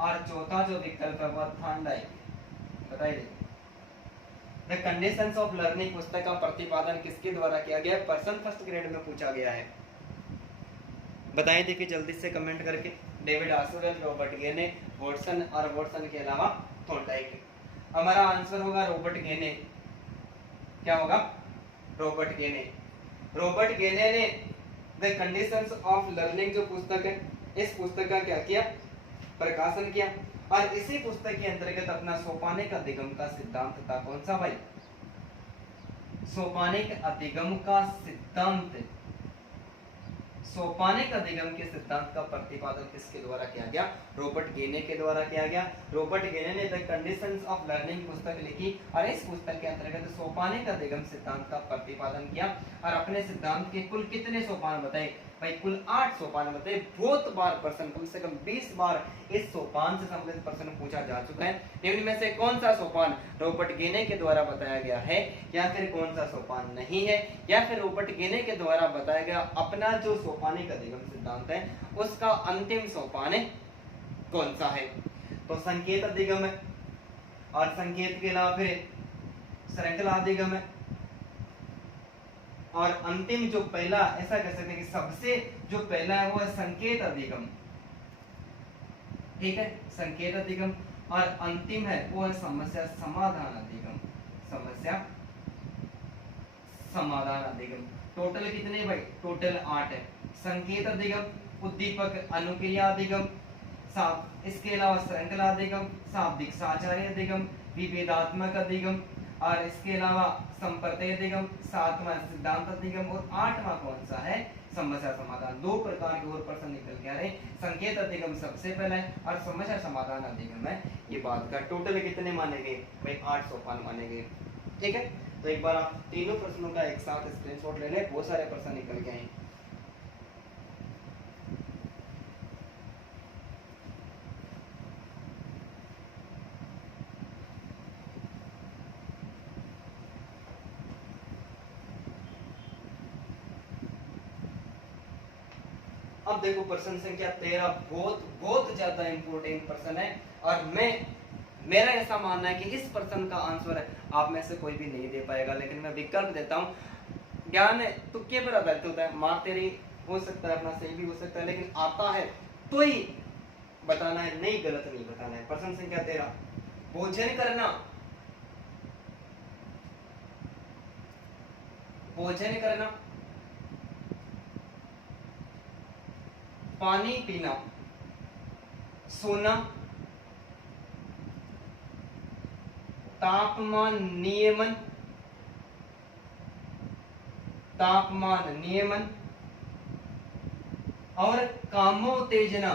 और चौथा जो विकल्प है वो थॉर्नडाइक। बताइए, द कंडीशंस ऑफ लर्निंग पुस्तक का प्रतिपादन किसके द्वारा किया गया? पर्सन फर्स्ट ग्रेड में पूछा गया है। बताएं देखिए जल्दी से कमेंट करके। डेविड आसुवेल, रॉबर्ट गेने, वॉटसन और वॉटसन के अलावा थॉर्नडाइक। हमारा आंसर होगा रॉबर्ट गेने। क्या होगा? रॉबर्ट गेने। रॉबर्ट गेने ने द कंडीशंस ऑफ लर्निंग जो पुस्तक है, इस पुस्तक का क्या किया, प्रकाशन किया। और इसी पुस्तक के अंतर्गत अपना सोपानिक अधिगम का सिद्धांत था। कौन सा भाई, सोपानिक अधिगम का सिद्धांत। सोपानिक अधिगम के सिद्धांत का प्रतिपादन किसके द्वारा किया गया, रॉबर्ट गेने के द्वारा किया गया। रॉबर्ट गेने ने द कंडीशंस ऑफ लर्निंग पुस्तक लिखी और इस पुस्तक के अंतर्गत सोपानिक अधिगम सिद्धांत का प्रतिपादन किया और अपने सिद्धांत के कुल कितने सोपान बताए भाई, कुल 8 सोपान बताए। बहुत बार प्रश्न, कम से कम 20 बार इस सोपान से संबंधित प्रश्न पूछा जा चुका है। निम्न में से कौन सा सोपान रॉबर्ट गेने के द्वारा बताया गया है, या फिर कौन सा सोपान नहीं है, या फिर रॉबर्ट गेने के द्वारा बताया गया अपना जो सोपानिक अधिगम सिद्धांत है उसका अंतिम सोपान है कौन सा है। तो संकेत अधिगम है, और संकेत के अलावा फिर श्रृंखला अधिगम है, और अंतिम जो पहला, ऐसा कह सकते हैं कि सबसे जो पहला है वो है संकेत अधिगम। ठीक है, संकेत अधिगम। और अंतिम है वो है समस्या समाधान अधिगम। समस्या समाधान अधिगम। टोटल कितने भाई, टोटल 8 है। संकेत अधिगम, उद्दीपक अनुक्रिया अधिगम, इसके अलावा श्रृंखला अधिगम, शाब्दिक साचार्य अधिगम, विभेदात्मक अधिगम, और इसके अलावा संप्रत्यय अधिगम, 7वां सिद्धांत अधिगम, और 8वां कौन सा है, समस्या समाधान। 2 प्रकार के और प्रश्न निकल के आ रहे। संकेत अधिगम सबसे पहले है और समस्या समाधान अधिगम है ये बाद का। टोटल कितने माने गए भाई, 8 सोपान माने गए। ठीक है, तो एक बार आप तीनों प्रश्नों का एक साथ स्क्रीनशॉट ले लें, बहुत सारे प्रश्न निकल के आए। अब देखो प्रश्न संख्या 13 बहुत बहुत ज्यादा इंपॉर्टेंट प्रश्न है, और मेरा ऐसा मानना है कि इस प्रश्न का आंसर आप में से कोई भी नहीं दे पाएगा, लेकिन मैं विकल्प देता हूं। ज्ञान तुक्के पर आधारित होता है, मार तेरी हो सकता है, अपना सही भी हो सकता है, लेकिन आता है तो ही बताना है, नहीं गलत नहीं बताना है। प्रश्न संख्या 13, भोजन करना, भोजन करना, पानी पीना, सोना, तापमान नियमन, तापमान नियमन, और कामोत्तेजना।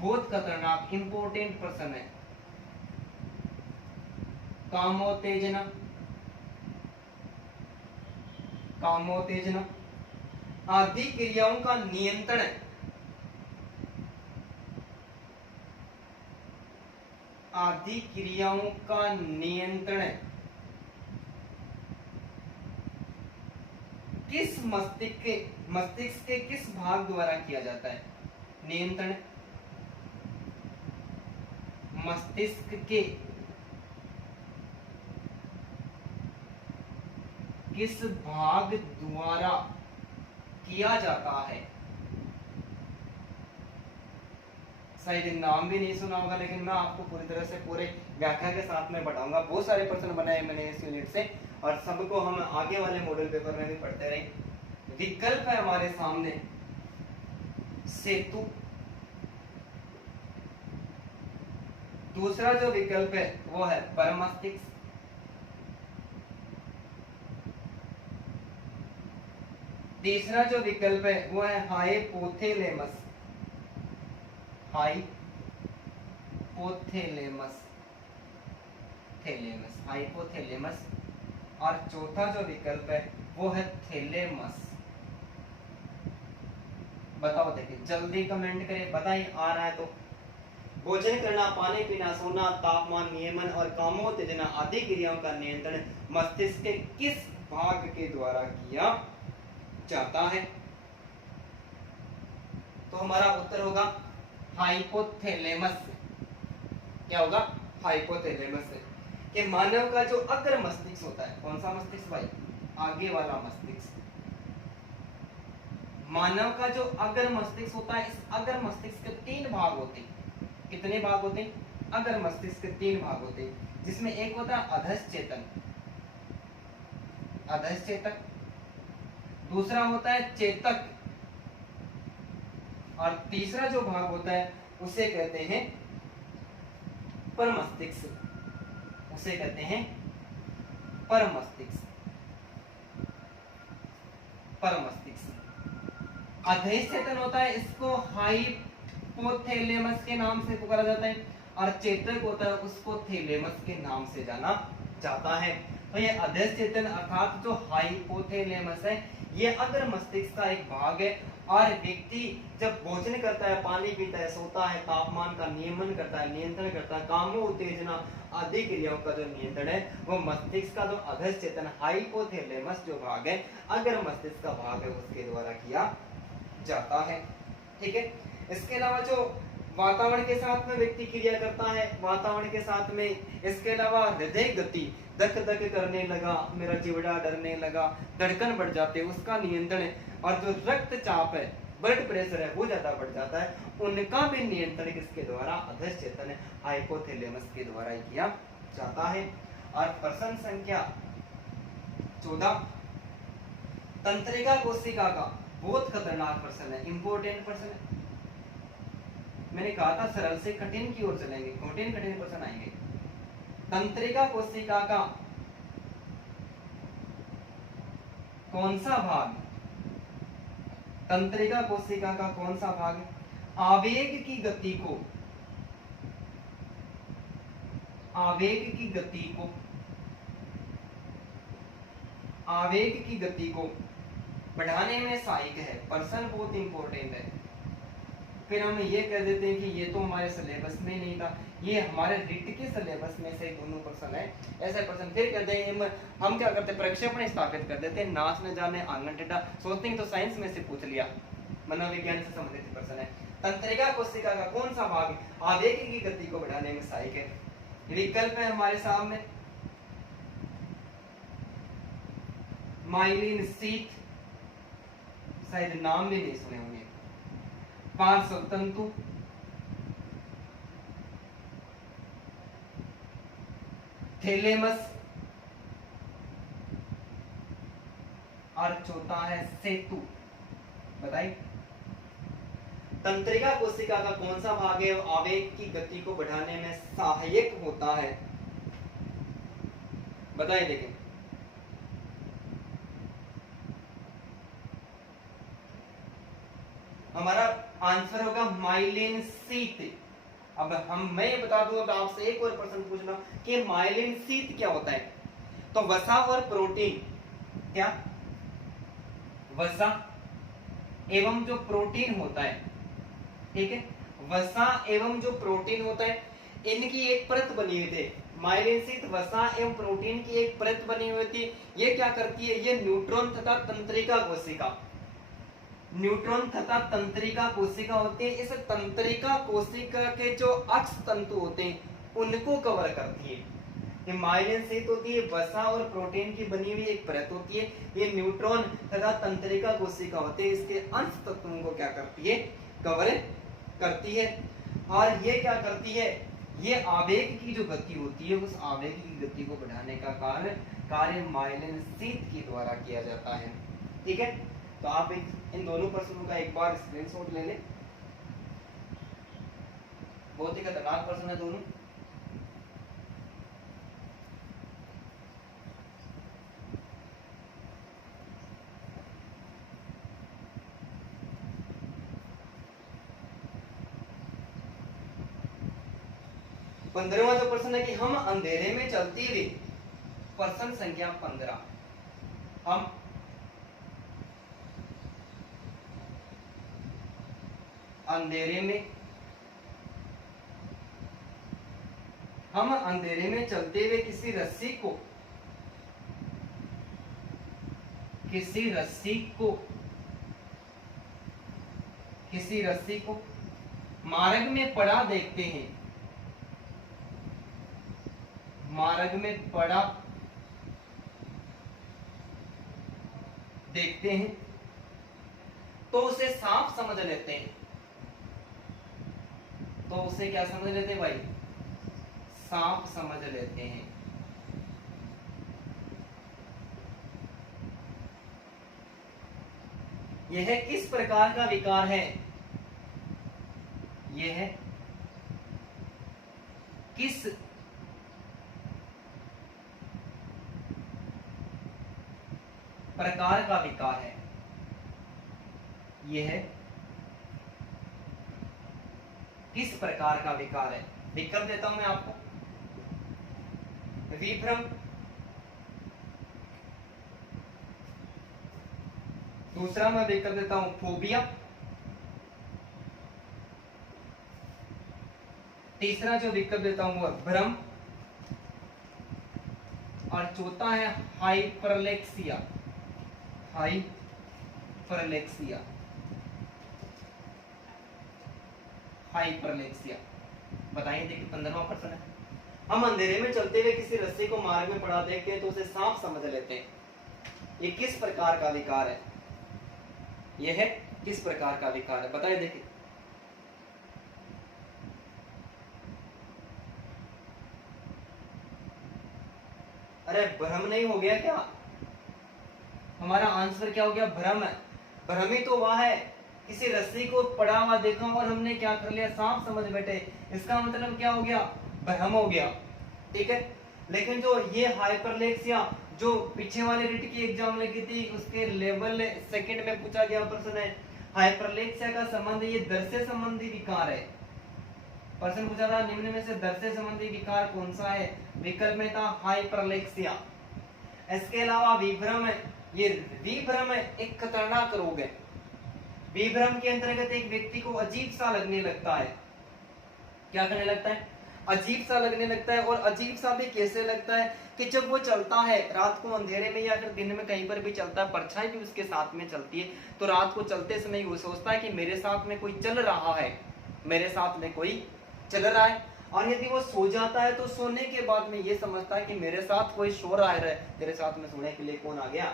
बहुत खतरनाक इंपॉर्टेंट प्रश्न है। कामोत्तेजना, कामोत्तेजना आदि क्रियाओं का नियंत्रण, आदि क्रियाओं का नियंत्रण किस मस्तिष्क के किस भाग द्वारा किया जाता है। नियंत्रण मस्तिष्क के किस भाग द्वारा किया जाता है। शायद नाम भी नहीं सुना होगा, लेकिन मैं आपको पूरी तरह से पूरे व्याख्या के साथ में बताऊंगा। बहुत सारे प्रश्न बनाए मैंने इस यूनिट से, और सबको हम आगे वाले मॉडल पेपर में भी पढ़ते रहेंगे। विकल्प है हमारे सामने सेतु, दूसरा जो विकल्प है वो है परमस्तिष्क, तीसरा जो विकल्प है वो है हाइपोथैलेमस, हाइपोथैलेमस, थैलेमस, हाइपोथैलेमस, और चौथा जो विकल्प है वो है थैलेमस। बताओ, देखिए जल्दी कमेंट करें, बताइए आ रहा है तो। भोजन करना, पानी पीना, सोना, तापमान नियमन और कामोत्तेजना आदि क्रियाओं का नियंत्रण मस्तिष्क के किस भाग के द्वारा किया जाता है। तो हमारा उत्तर होगा हाइपोथैलेमस। क्या होगा, हाइपोथैलेमस। कि मानव का जो अग्र मस्तिष्क होता है, कौन सा मस्तिष्क भाई, आगे वाला मस्तिष्क। मानव का जो अग्र मस्तिष्क होता है, इस अग्र मस्तिष्क के 3 भाग होते हैं। कितने भाग होते हैं, अग्र मस्तिष्क के 3 भाग होते हैं, जिसमें एक होता है अधश्चेतन, अधश्चेतक, दूसरा होता है चेतक, और तीसरा जो भाग होता है उसे कहते हैं परमस्तिष्क, उसे कहते हैं परमस्तिष्क। परमस्तिष्क अधेचेतन होता है, इसको हाइपोथैलेमस के नाम से पुकारा जाता है, और चेतक होता है उसको थैलेमस के नाम से जाना जाता है। तो ये अधेश चेतन अर्थात जो हाइपोथैलेमस है ये अग्र मस्तिष्क का एक भाग है, और व्यक्ति जब भोजन करता है, पानी पीता है, सोता है, तापमान का नियमन करता है, नियंत्रण करता है, कामों उत्तेजना आदि क्रियाओं का जो नियंत्रण है वो मस्तिष्क का जो अधेश चेतन हाइपोथैलेमस जो भाग है, अग्र मस्तिष्क का भाग है, उसके द्वारा किया जाता है। ठीक है। इसके अलावा जो वातावरण के साथ में व्यक्ति क्रिया करता है, वातावरण के साथ में, इसके अलावा हृदय गति, धक धक करने लगा, मेरा जीवड़ा डरने लगा, धड़कन बढ़ जाते, उसका नियंत्रण है, और जो रक्तचाप है, ब्लड प्रेशर है वो ज्यादा बढ़ जाता है, उनका भी नियंत्रण किसके द्वारा, अधेश चेतन हाइपोथैलेमस के द्वारा ही किया जाता है। और प्रश्न संख्या 14, तंत्रिका कोशिका का बहुत खतरनाक प्रश्न है, इंपॉर्टेंट प्रश्न है। मैंने कहा था सरल से कठिन की ओर चलेंगे, कठिन कठिन प्रश्न आएंगे। तंत्रिका कोशिका का कौन सा भाग, तंत्रिका कोशिका का कौन सा भाग आवेग की गति को, आवेग की गति को, आवेग की गति को बढ़ाने में सहायक है। प्रश्न बहुत इंपॉर्टेंट है। फिर हम ये कह देते हैं कि ये तो हमारे सिलेबस में नहीं था, ये हमारे रिट के सिलेबस में से दोनों प्रश्न है। ऐसे प्रश्न फिर कहते हैं, हम क्या करते हैं, प्रक्षेपण स्थापित कर देते हैं, नाच न जाने आंगन टेढ़ा, सोचते हैं तो साइंस में से पूछ लिया, मनोविज्ञान से संबंधित प्रश्न है। तंत्रिका कोशिका का कौन सा भाग आवेग की गति को बढ़ाने में सहायक है? विकल्प है हमारे सामने, माइलिन शीथ, शायद नाम भी नहीं सुने होंगे, पार्श्व तंतु, थैलेमस, और चौथा है सेतु। बताइए तंत्रिका कोशिका का कौन सा भाग है आवेग की गति को बढ़ाने में सहायक होता है? बताइए। देखें, हमारा आंसर होगा माइलिन शीथ। अब मैं बता दूं, अब आपसे एक और प्रश्न पूछना कि माइलिन शीथ क्या होता है। तो वसा और प्रोटीन, क्या वसा एवं जो प्रोटीन होता है, ठीक है, वसा एवं जो प्रोटीन होता है इनकी एक परत बनी हुई थी। माइलिन शीथ वसा एवं प्रोटीन की एक परत बनी हुई थी। ये क्या करती है, ये न्यूट्रॉन तथा तंत्रिका कोशिका, न्यूट्रॉन तथा तंत्रिका कोशिका होती है। इस तंत्रिका कोशिका के जो अक्ष तंतु होते हैं उनको कवर करती है। ये माइलिन शीथ होती है, वसा और प्रोटीन की बनी हुई एक परत होती है। ये न्यूट्रॉन तथा तंत्रिका कोशिका होते हैं, इसके अंश तत्वों को क्या करती है, कवर करती है। और ये क्या करती है, ये आवेग की जो गति होती है उस आवेग की गति को बढ़ाने का कार्य माइलिन शीथ के द्वारा किया जाता है। ठीक है, तो आप इन दोनों प्रश्नों का एक बार स्क्रीनशॉट ले लें, बहुत ही खतरनाक प्रश्न है दोनों। पंद्रहवां जो प्रश्न है कि हम अंधेरे में चलती हुई, प्रश्न संख्या 15, हम अंधेरे में चलते हुए किसी रस्सी को मार्ग में पड़ा देखते हैं, मार्ग में पड़ा देखते हैं तो उसे सांप समझ लेते हैं। तो उसे क्या समझ लेते हैं भाई, सांप समझ लेते हैं। यह किस प्रकार का विकार है, ये है किस प्रकार का विकार है, ये है किस प्रकार का विकार है। विकल्प देता हूं मैं आपको, विभ्रम, दूसरा मैं विकल्प देता हूं फोबिया, तीसरा जो विकल्प देता हूं वह भ्रम, और चौथा है हाइपरलेक्सिया। हाइपरलेक्सिया, हाइपरलेक्सिया। बताइए, देखिए 15वां प्रश्न है। हम अंधेरे में चलते हुए किसी रस्सी को मार्ग में पड़ा देखते हैं तो उसे साफ समझ लेते हैं, ये किस प्रकार का विकार है, ये है किस प्रकार का विकार है, बताइए। देखिए अरे भ्रम नहीं हो गया क्या, हमारा आंसर क्या हो गया, भ्रम है। भ्रम ही तो वह है, किसी रस्सी को पड़ा हुआ देखा और हमने क्या कर लिया, सांप समझ बैठे, इसका मतलब क्या हो गया, भ्रम हो गया, ठीक है। लेकिन जो ये हाइपरलेक्सिया जो पीछे वाले रिट की एग्जाम लगी थी उसके लेवल सेकंड में पूछा गया प्रश्न है, हाइपरलेक्सिया का संबंध ये दर से संबंधी विकार है। प्रश्न पूछा था निम्न में से दर से संबंधी विकार कौन सा है, विकल्प में था हाइपरलेक्सिया। इसके अलावा विभ्रम है, ये विभ्रम है एक खतरनाक रोग है। विभ्रम के अंतर्गत एक व्यक्ति को अजीब सा लगने लगता है, क्या करने लगता है, अजीब सा लगने लगता है। और अजीब सा भी कैसे लगता है कि जब वो चलता है रात को अंधेरे में या फिर दिन में कहीं पर भी चलता है, परछाई भी उसके साथ में चलती है, तो रात को चलते समय वो सोचता है कि मेरे साथ में कोई चल रहा है, मेरे साथ में कोई चल रहा है। और यदि वो सो जाता है तो सोने के बाद में ये समझता है कि मेरे साथ कोई सो रहा है, तेरे साथ में सोने के लिए कौन आ गया।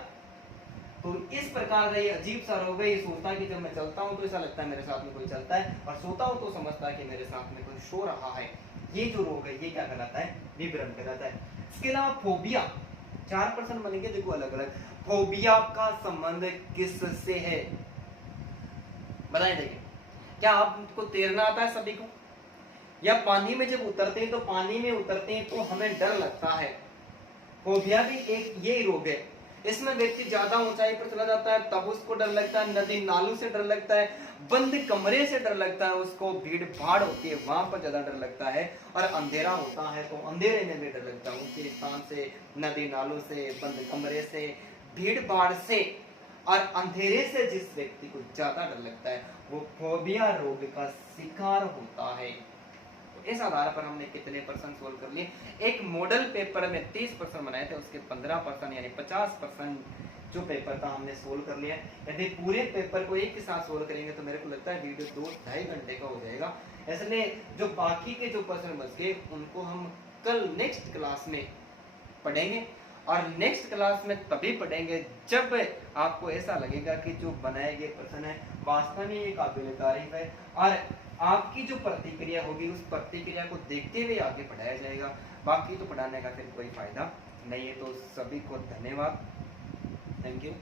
तो इस प्रकार का ये अजीब सा रोग है, ये सोचता है कि जब मैं चलता हूँ तो ऐसा लगता है मेरे साथ में कोई चलता है, और सोता हूँ तो समझता है कि मेरे साथ में कोई सो रहा है। ये जो रोग है ये क्या कहलाता है, विभ्रम कहलाता है। इसके अलावा फोबिया, 4% बनेंगे, देखो अलग अलग। फोबिया का संबंध किससे है, बताइए। देखिए, क्या आपको तैरना आता है सभी को, या पानी में जब उतरते हैं तो पानी में उतरते हैं तो हमें डर लगता है। फोबिया भी एक ये रोग है, इसमें व्यक्ति ज्यादा ऊंचाई पर चला जाता है तब उसको डर लगता है, नदी नालों से डर लगता है, बंद कमरे से डर लगता है उसको, भीड़ भाड़ होती है वहां पर ज्यादा डर लगता है, और अंधेरा होता है तो अंधेरे में भी डर लगता है, ऊंचे स्थान से, नदी नालों से, बंद कमरे से, भीड़ भाड़ से और अंधेरे से जिस व्यक्ति को ज्यादा डर लगता है वो फोबिया रोग का शिकार होता है। इस आधार पर हमने कितने प्रश्न सोल्व कर लिए, एक मॉडल पेपर में 30 प्रश्न बनाए थे, उसके 15% यानी 50% जो पेपर था हमने सोल्व कर लिया। यदि पूरे पेपर को एक ही साथ सोल्व करेंगे तो मेरे को लगता है वीडियो 2-2.5 घंटे का हो जाएगा। इसलिए जो बाकी के जो प्रश्न बच गए उनको हम कल नेक्स्ट क्लास में पढ़ेंगे, और नेक्स्ट क्लास में तभी पढ़ेंगे जब आपको ऐसा लगेगा कि जो बनाए गए प्रश्न है वास्तव में ये काबिल तारीफ है, और आपकी जो प्रतिक्रिया होगी उस प्रतिक्रिया को देखते हुए आगे पढ़ाया जाएगा। बाकी तो पढ़ाने का फिर कोई फायदा नहीं है। तो सभी को धन्यवाद, थैंक यू।